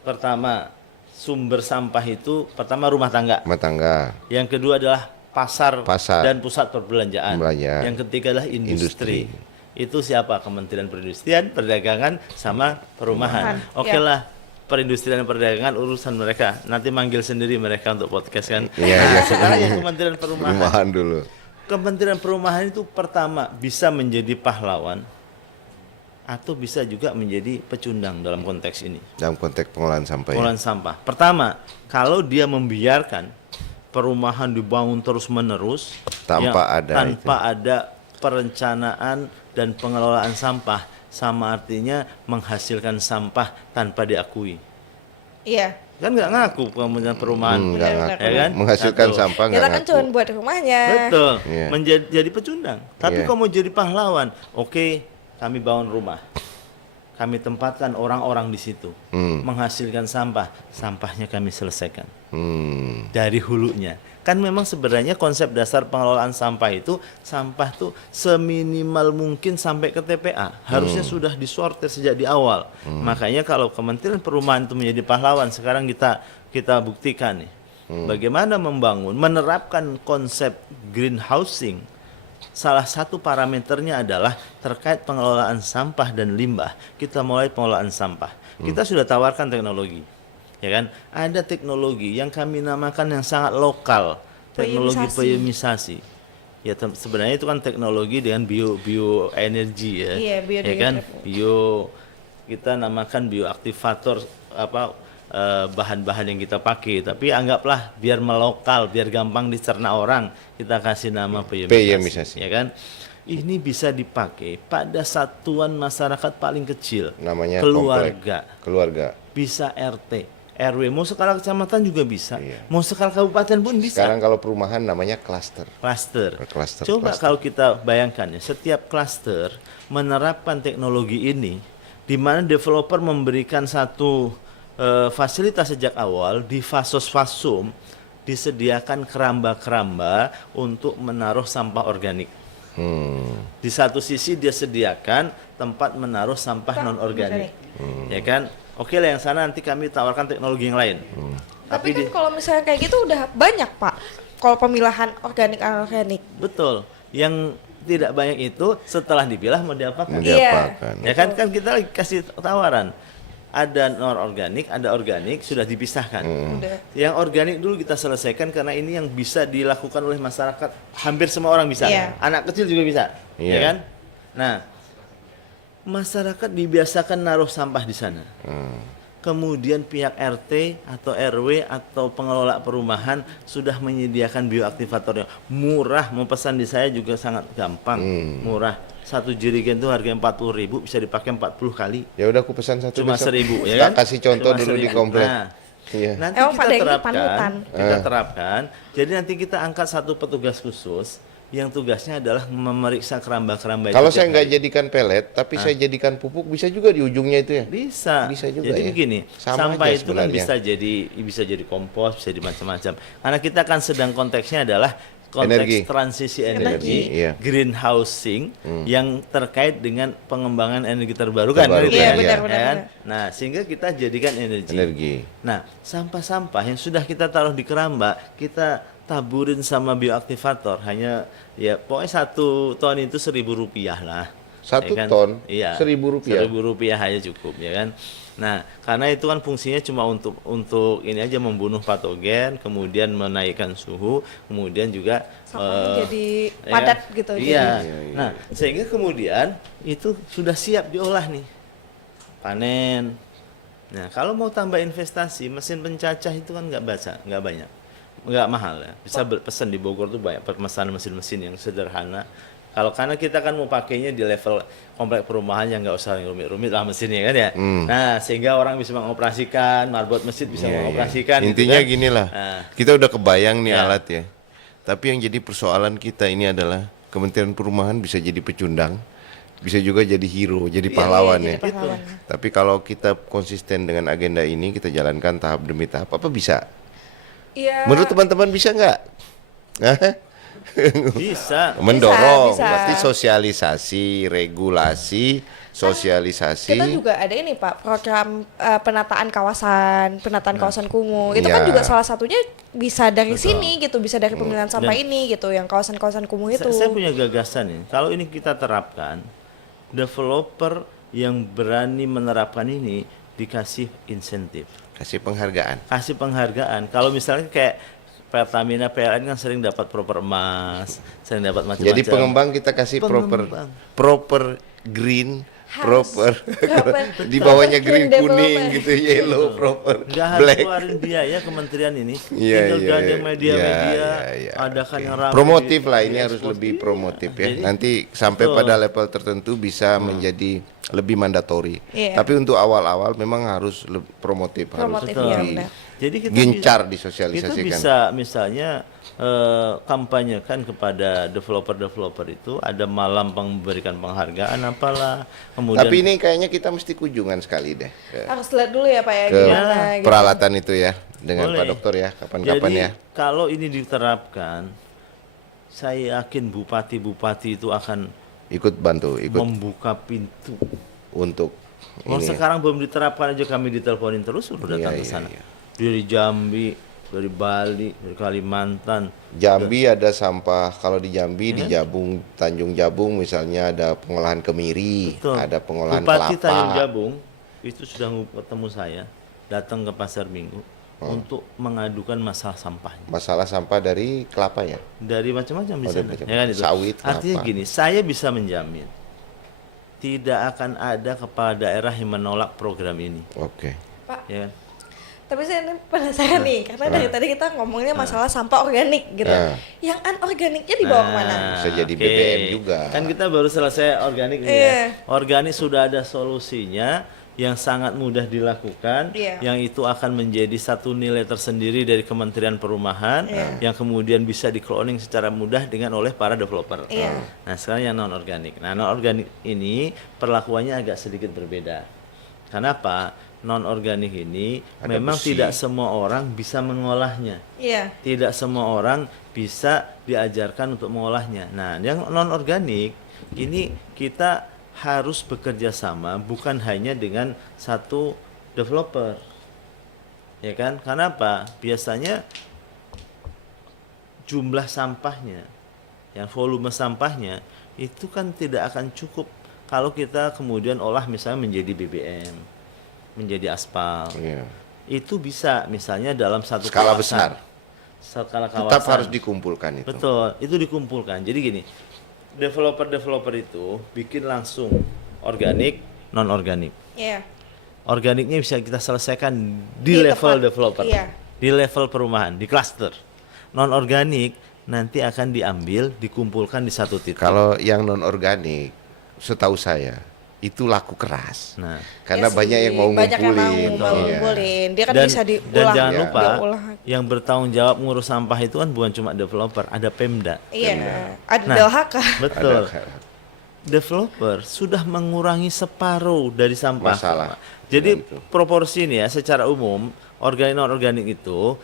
Pertama, sumber sampah itu pertama rumah tangga. Rumah tangga. Yang kedua adalah pasar, Pasar. dan pusat perbelanjaan. Perbelanjaan. Yang ketiga adalah industri. Industri. Itu siapa? Kementerian Perindustrian, Perdagangan, sama Perumahan. Oke ya. lah, perindustrian dan perdagangan urusan mereka. Nanti manggil sendiri mereka untuk podcast kan. Iya, Nah, iya. sekarang yang Kementerian Perumahan. Rumahan dulu. Kementerian Perumahan itu pertama bisa menjadi pahlawan atau bisa juga menjadi pecundang dalam konteks ini. Dalam konteks pengolahan sampah. Ya. Pengolahan sampah. Pertama, kalau dia membiarkan perumahan dibangun terus-menerus Tanpa ada perencanaan dan pengelolaan sampah, sama artinya menghasilkan sampah tanpa diakui. Iya. Kan nggak ngaku Kementerian Perumahan, Nggak Benar, ngaku. ya kan? Menghasilkan Satu. sampah nggak Kita kan ngaku. cuma buat rumahnya. Betul, Iya. menjadi pecundang. Tapi Iya. kalau mau jadi pahlawan, oke, kami bangun rumah, kami tempatkan orang-orang di situ, menghasilkan sampah, sampahnya kami selesaikan dari hulunya. Kan memang sebenarnya konsep dasar pengelolaan sampah itu, sampah tuh seminimal mungkin sampai ke TPA. Harusnya sudah disortir sejak di awal. Makanya kalau Kementerian Perumahan itu menjadi pahlawan, sekarang kita buktikan nih. Bagaimana menerapkan konsep green housing. Salah satu parameternya adalah terkait pengelolaan sampah dan limbah. Kita mulai pengelolaan sampah. Kita sudah tawarkan teknologi. Ya kan? Ada teknologi yang kami namakan yang sangat lokal, teknologi peyumisasi. Ya sebenarnya itu kan teknologi dengan bioenergi ya. Iya, Ya kan? Kita namakan bioaktivator bahan-bahan yang kita pakai, tapi anggaplah biar melokal, biar gampang dicerna orang, kita kasih nama peyumisasi. Ya kan? Ini bisa dipakai pada satuan masyarakat paling kecil, Namanya keluarga. Keluarga. Bisa RT, RW, mau skala kecamatan juga bisa, Iya. mau skala kabupaten pun bisa. Sekarang kalau perumahan namanya klaster. Klaster. Klaster, Coba klaster. kalau kita bayangkan ya, setiap klaster menerapkan teknologi ini, di mana developer memberikan satu fasilitas sejak awal di fasos-fasum, disediakan keramba-keramba untuk menaruh sampah organik. Di satu sisi dia sediakan tempat menaruh sampah non organik, ya kan? Oke lah, yang sana nanti kami tawarkan teknologi yang lain. Tapi kan kalau misalnya kayak gitu udah banyak Pak. Kalau pemilahan organik anorganik. Betul. Yang tidak banyak itu setelah dipilah mau diapakan? Mau Iya. diapakan? Ya kan kita lagi kasih tawaran. Ada non organik, ada organik, sudah dipisahkan. Udah. Yang organik dulu kita selesaikan karena ini yang bisa dilakukan oleh masyarakat, hampir semua orang bisa. Iya. Anak kecil juga bisa, Iya. ya kan? Nah, masyarakat dibiasakan naruh sampah di sana. Kemudian pihak RT atau RW atau pengelola perumahan sudah menyediakan bioaktivatornya. Murah, mau pesan di saya juga sangat gampang. Murah. Satu jerigen itu harga 40.000, bisa dipakai 40 kali. Ya udah aku pesan satu. Cuma besok. 1.000, ya Tak kan? kasih contoh Cuma dulu di 1.000. komplek. Nah, Iya. nanti Emang kita pada ini terapkan, panutan. kita terapkan. Jadi nanti kita angkat satu petugas khusus yang tugasnya adalah memeriksa keramba-keramba itu. Kalau saya tiap nggak hari. jadikan pelet, tapi saya jadikan pupuk, bisa juga di ujungnya itu ya. Bisa. Bisa juga Jadi ya. begini, Sama sampah aja itu kan sebenarnya. bisa jadi kompos, bisa di macam-macam. Karena kita kan sedang konteksnya adalah konteks Energi. transisi energi, Iya. green housing yang terkait dengan pengembangan energi terbarukan. Terbarukan, gitu Iya, ya. benar-benar. Kan? Nah, sehingga kita jadikan energi. Nah, sampah-sampah yang sudah kita taruh di keramba, kita taburin sama bioaktivator. Hanya ya pokoknya 1 ton itu Rp1.000 lah. 1 Ya kan? ton, Iya. Rp1.000. Rp1.000 aja cukup, ya kan. Nah, karena itu kan fungsinya cuma untuk ini aja, membunuh patogen, kemudian menaikkan suhu, kemudian juga Sampahnya jadi ya, padat gitu. Iya. Jadi. Nah, sehingga kemudian itu sudah siap diolah nih. Panen. Nah, kalau mau tambah investasi, mesin pencacah itu kan nggak banyak. Nggak mahal ya. Bisa pesan di Bogor tuh banyak pemesanan mesin-mesin yang sederhana. Kalau karena kita kan mau pakainya di level komplek perumahan yang nggak usah rumit-rumit lah mesinnya kan ya. Nah, sehingga orang bisa mengoperasikan, marbot masjid bisa Iya, iya. mengoperasikan. gitu Intinya kan. gini lah, Nah, kita udah kebayang nih Ya. alat ya. Tapi yang jadi persoalan kita ini adalah Kementerian Perumahan bisa jadi pecundang, bisa juga jadi hero, jadi pahlawan Iya, ya. jadi pahlawan. Tapi kalau kita konsisten dengan agenda ini, kita jalankan tahap demi tahap, apa bisa? Iya. Menurut teman-teman bisa nggak? Hah? Bisa. Mendorong, bisa. berarti sosialisasi, regulasi, sosialisasi. Kita juga ada ini Pak, program penataan kawasan kumuh. Itu Iya. kan juga salah satunya bisa dari sini gitu, bisa dari pemilihan sampah ini gitu, yang kawasan-kawasan kumuh itu. Saya punya gagasan nih. Kalau ini kita terapkan, developer yang berani menerapkan ini dikasih insentif, Kasih penghargaan. kasih penghargaan. Kalau misalnya kayak Pertamina PLN kan sering dapat proper emas, sering dapat macam-macam. Jadi pengembang kita kasih Pengembang. proper green, Harus. proper Proper- di bawahnya proper green green kuning development. gitu, yellow, proper Nggak harus black. keluarin biaya kementerian ini. Iya, Tinggal iya, gandeng iya. media-media, Iya, adakan oke. yang ramai. Promotif lah, ini di harus ekspos. lebih Iya. promotif ya. Jadi, Nanti sampai betul. pada level tertentu bisa menjadi lebih mandatori. Iya. Tapi untuk awal-awal memang harus promotif, Promotif, harus iya, di- benar. Jadi kita gencar kita disosialisasikan. bisa misalnya kampanyekan kepada developer-developer itu ada malam memberikan penghargaan apalah, kemudian Tapi ini kayaknya kita mesti kunjungan sekali deh Harus lihat dulu ya Pak ya ke gimana gitu. peralatan itu ya dengan Boleh. Pak Dokter ya, kapan-kapan Jadi ya. kalau ini diterapkan, saya yakin bupati-bupati itu akan Ikut bantu, ikut membuka pintu. untuk Kalau ini. sekarang belum diterapkan aja kami diteleponin terus suruh datang Iya, ke iya, sana. iya. Dari Jambi, dari Bali, dari Kalimantan. Jambi ada sampah, kalau di Jambi di Jabung, Tanjung Jabung misalnya ada pengolahan kemiri, Betul. ada pengolahan Bupati Tanjung kelapa. Jabung itu sudah ketemu saya, datang ke Pasar Minggu untuk mengadukan masalah sampahnya. Masalah sampah dari kelapa ya. Dari macam-macam di Oh, dari sana. macam-macam. Ya kan itu. Sawit, Artinya kelapa. gini, saya bisa menjamin tidak akan ada kepala daerah yang menolak program ini. Oke. Pak, Ya kan? tapi saya ini penasaran nih, karena dari tadi kita ngomongnya masalah sampah organik gitu. Nah. Yang anorganiknya dibawa kemana? Bisa jadi oke. BBM juga. Kan kita baru selesai organik ini Iya. ya. Organik sudah ada solusinya yang sangat mudah dilakukan, Iya. yang itu akan menjadi satu nilai tersendiri dari Kementerian Perumahan, Iya. yang kemudian bisa di-cloning secara mudah dengan oleh para developer. Iya. Nah sekarang yang non organik. Nah non organik ini perlakuannya agak sedikit berbeda. Kenapa? Non organik ini Ada memang besi. tidak semua orang bisa mengolahnya. Iya. Tidak semua orang bisa diajarkan untuk mengolahnya. Nah, yang non organik ini kita harus bekerja sama bukan hanya dengan satu developer. Ya kan? Karena apa? Biasanya jumlah sampahnya, yang volume sampahnya itu kan tidak akan cukup kalau kita kemudian olah misalnya menjadi BBM, menjadi aspal. Iya. Itu bisa misalnya dalam satu Skala kawasan. besar. Skala kawasan. Tetap harus dikumpulkan itu. Betul, itu dikumpulkan. Jadi gini, developer itu bikin langsung organik, non organik. Iya. Organiknya bisa kita selesaikan di Di level tempat, developer, iya. di level perumahan, di cluster. Non organik nanti akan diambil, dikumpulkan di satu titik. Kalau yang non organik, setahu saya itu laku keras. Nah, Karena Iya banyak sih, yang mau banyak yang ngumpulin. mau Iya. ngumpulin. Dia kan dan, bisa dan diolah. jangan Iya. lupa diolah. yang bertanggung jawab ngurus sampah itu kan bukan cuma developer, ada Pemda. Iya. Ada Nah, DLHK. Betul. Ada- Developer sudah mengurangi separuh dari sampah. Masalah. Jadi Dengan itu. proporsi ini ya secara umum organik non organik itu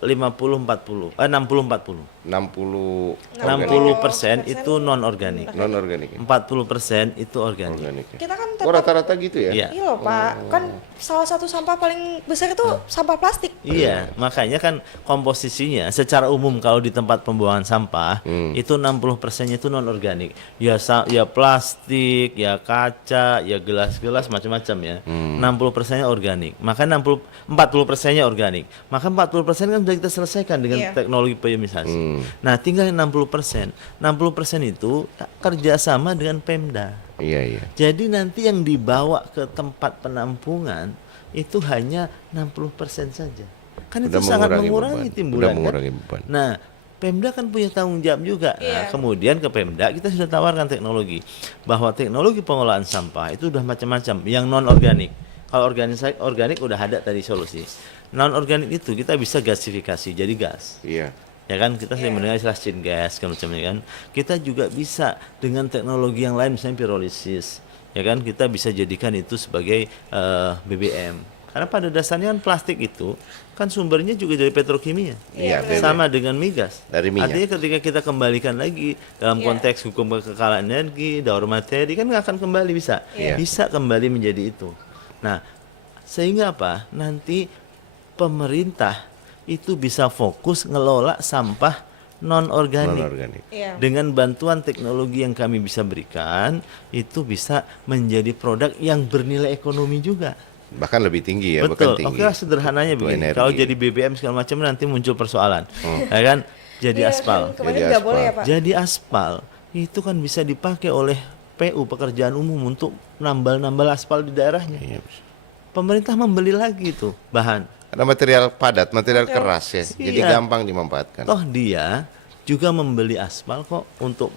50-40, 60-40. 60 60% itu non organik, non organik. 40% itu organik. Organik. Kita kan Oh, rata-rata gitu ya? Iya. Iya loh Pak, kan salah satu sampah paling besar itu sampah plastik. Iya, makanya kan komposisinya secara umum kalau di tempat pembuangan sampah itu 60%-nya itu non organik. Ya ya plastik, ya kaca, ya gelas-gelas macam-macam ya. 60%-nya organik. Maka 40%-nya organik. Maka 40% kan sudah kita selesaikan dengan Iya. teknologi piomisasi. Nah, tinggal 60%. 60% itu kerjasama dengan Pemda. Iya, iya. Jadi nanti yang dibawa ke tempat penampungan itu hanya 60% saja. Kan itu Udah sangat mengurangi mengurangi beban. timbulan Udah kan? mengurangi beban. Nah, Pemda kan punya tanggung jawab juga. Nah, Iya. kemudian ke Pemda kita sudah tawarkan teknologi bahwa teknologi pengolahan sampah itu udah macam-macam, yang non organik. Kalau organik udah ada tadi solusi. Non organik itu kita bisa gasifikasi jadi gas. Iya. Ya kan kita sering mendengar istilah syngas kan macamnya kan. Kita juga bisa dengan teknologi yang lain misalnya pirolisis. Ya kan kita bisa jadikan itu sebagai BBM Karena pada dasarnya kan plastik itu kan sumbernya juga dari petrokimia. Iya, betul. Sama dengan migas. Dari minyak. Artinya ketika kita kembalikan lagi dalam konteks hukum kekekalan energi, daur materi kan nggak akan kembali bisa. Iya. Bisa kembali menjadi itu. Nah, sehingga apa? Nanti pemerintah itu bisa fokus ngelola sampah non-organik. Non-organik. Iya. Dengan bantuan teknologi yang kami bisa berikan, itu bisa menjadi produk yang bernilai ekonomi juga. Bahkan lebih tinggi ya, Betul. bahkan tinggi. Oke lah, sederhananya Untuk begini. energi. Kalau jadi BBM segala macam nanti muncul persoalan, ya kan? Jadi Iya, aspal. kan kemarin Jadi nggak boleh ya aspal. Pak. Jadi aspal itu kan bisa dipakai oleh PU pekerjaan umum untuk nambal-nambal aspal di daerahnya. Iya. Pemerintah membeli lagi tuh bahan. Ada material padat, material keras ya, jadi Iya. gampang dimanfaatkan. Toh dia juga membeli aspal kok untuk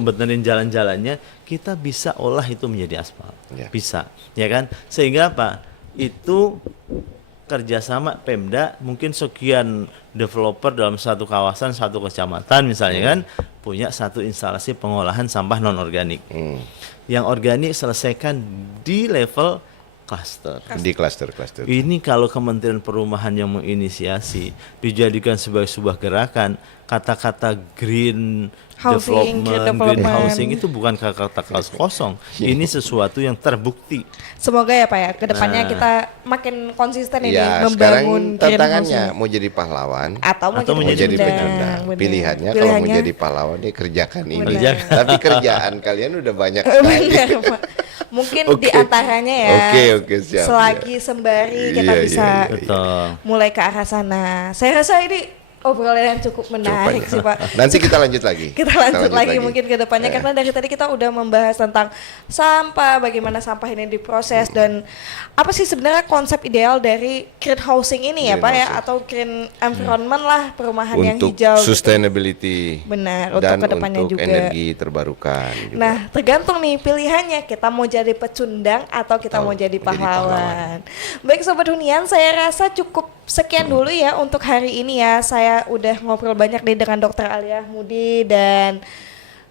benerin jalan-jalannya, kita bisa olah itu menjadi aspal. Ya. Bisa, ya kan? Sehingga apa? Itu kerjasama Pemda, mungkin sekian developer dalam satu kawasan, satu kecamatan misalnya kan, punya satu instalasi pengolahan sampah non-organik. Yang organik selesaikan di level cluster. Di klaster-klaster. Ini kalau Kementerian Perumahan yang menginisiasi dijadikan sebagai sebuah gerakan, kata-kata green Housing, green green development. housing itu bukan kata-kata kosong. Ini sesuatu yang terbukti. Semoga ya Pak ya, kedepannya Nah. kita makin konsisten ini Ya, membangun sekarang green tantangannya housing. mau jadi pahlawan Atau Atau mau menjadi jadi pecundang. benar. Pilihannya kalau mau jadi pahlawan ya kerjakan ini. Benar. Kerjakan. Tapi kerjaan kalian udah banyak sekali. Benar, Pak. Mungkin Oke. di antaranya ya, Oke, siap, selagi sembari kita Iya, bisa iya, iya. Betul. mulai ke arah sana. Saya rasa ini obrolan yang cukup menarik sih Pak. Nanti kita lanjut lagi. Kita lanjut lagi mungkin ke depannya Ya. karena dari tadi kita udah membahas tentang sampah, bagaimana sampah ini diproses dan apa sih sebenarnya konsep ideal dari green housing ini ya Green Pak ya, housing. atau green environment lah, perumahan yang Untuk hijau. gitu. sustainability Benar, untuk dan kedepannya untuk juga. energi terbarukan juga. Nah, tergantung nih pilihannya, kita mau jadi pecundang atau kita mau jadi pahlawan. Baik Sobat Hunian, saya rasa cukup sekian dulu ya untuk hari ini ya. Saya udah ngobrol banyak nih dengan Dr. Alia Mudi dan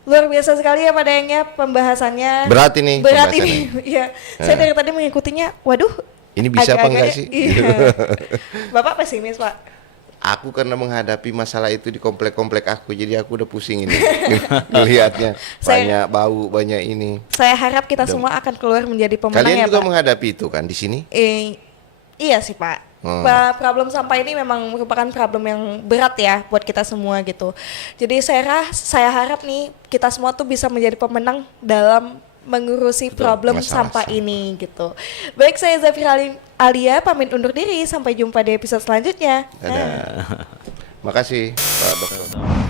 luar biasa sekali ya Pak Dayangnya pembahasannya. Berat ini Berat pembahasannya. ini. Iya. Saya dari tadi mengikutinya, waduh. Ini bisa apa enggak agak-agak- sih? Iya. Bapak pesimis Pak. Aku karena menghadapi masalah itu di komplek-komplek aku, jadi aku udah pusing ini. Lihatnya Saya- banyak bau, banyak ini. Saya harap kita semua akan keluar menjadi pemenang Kalian ya juga Pak. menghadapi itu kan di sini? Iya sih Pak. Problem sampah ini memang merupakan problem yang berat ya buat kita semua gitu. Jadi saya harap nih kita semua tuh bisa menjadi pemenang dalam mengurusi problem masalah sampah sampah. ini gitu. Baik, saya Zafira Alia pamit undur diri, sampai jumpa di episode selanjutnya. Dadah. Makasih Pak Dokter.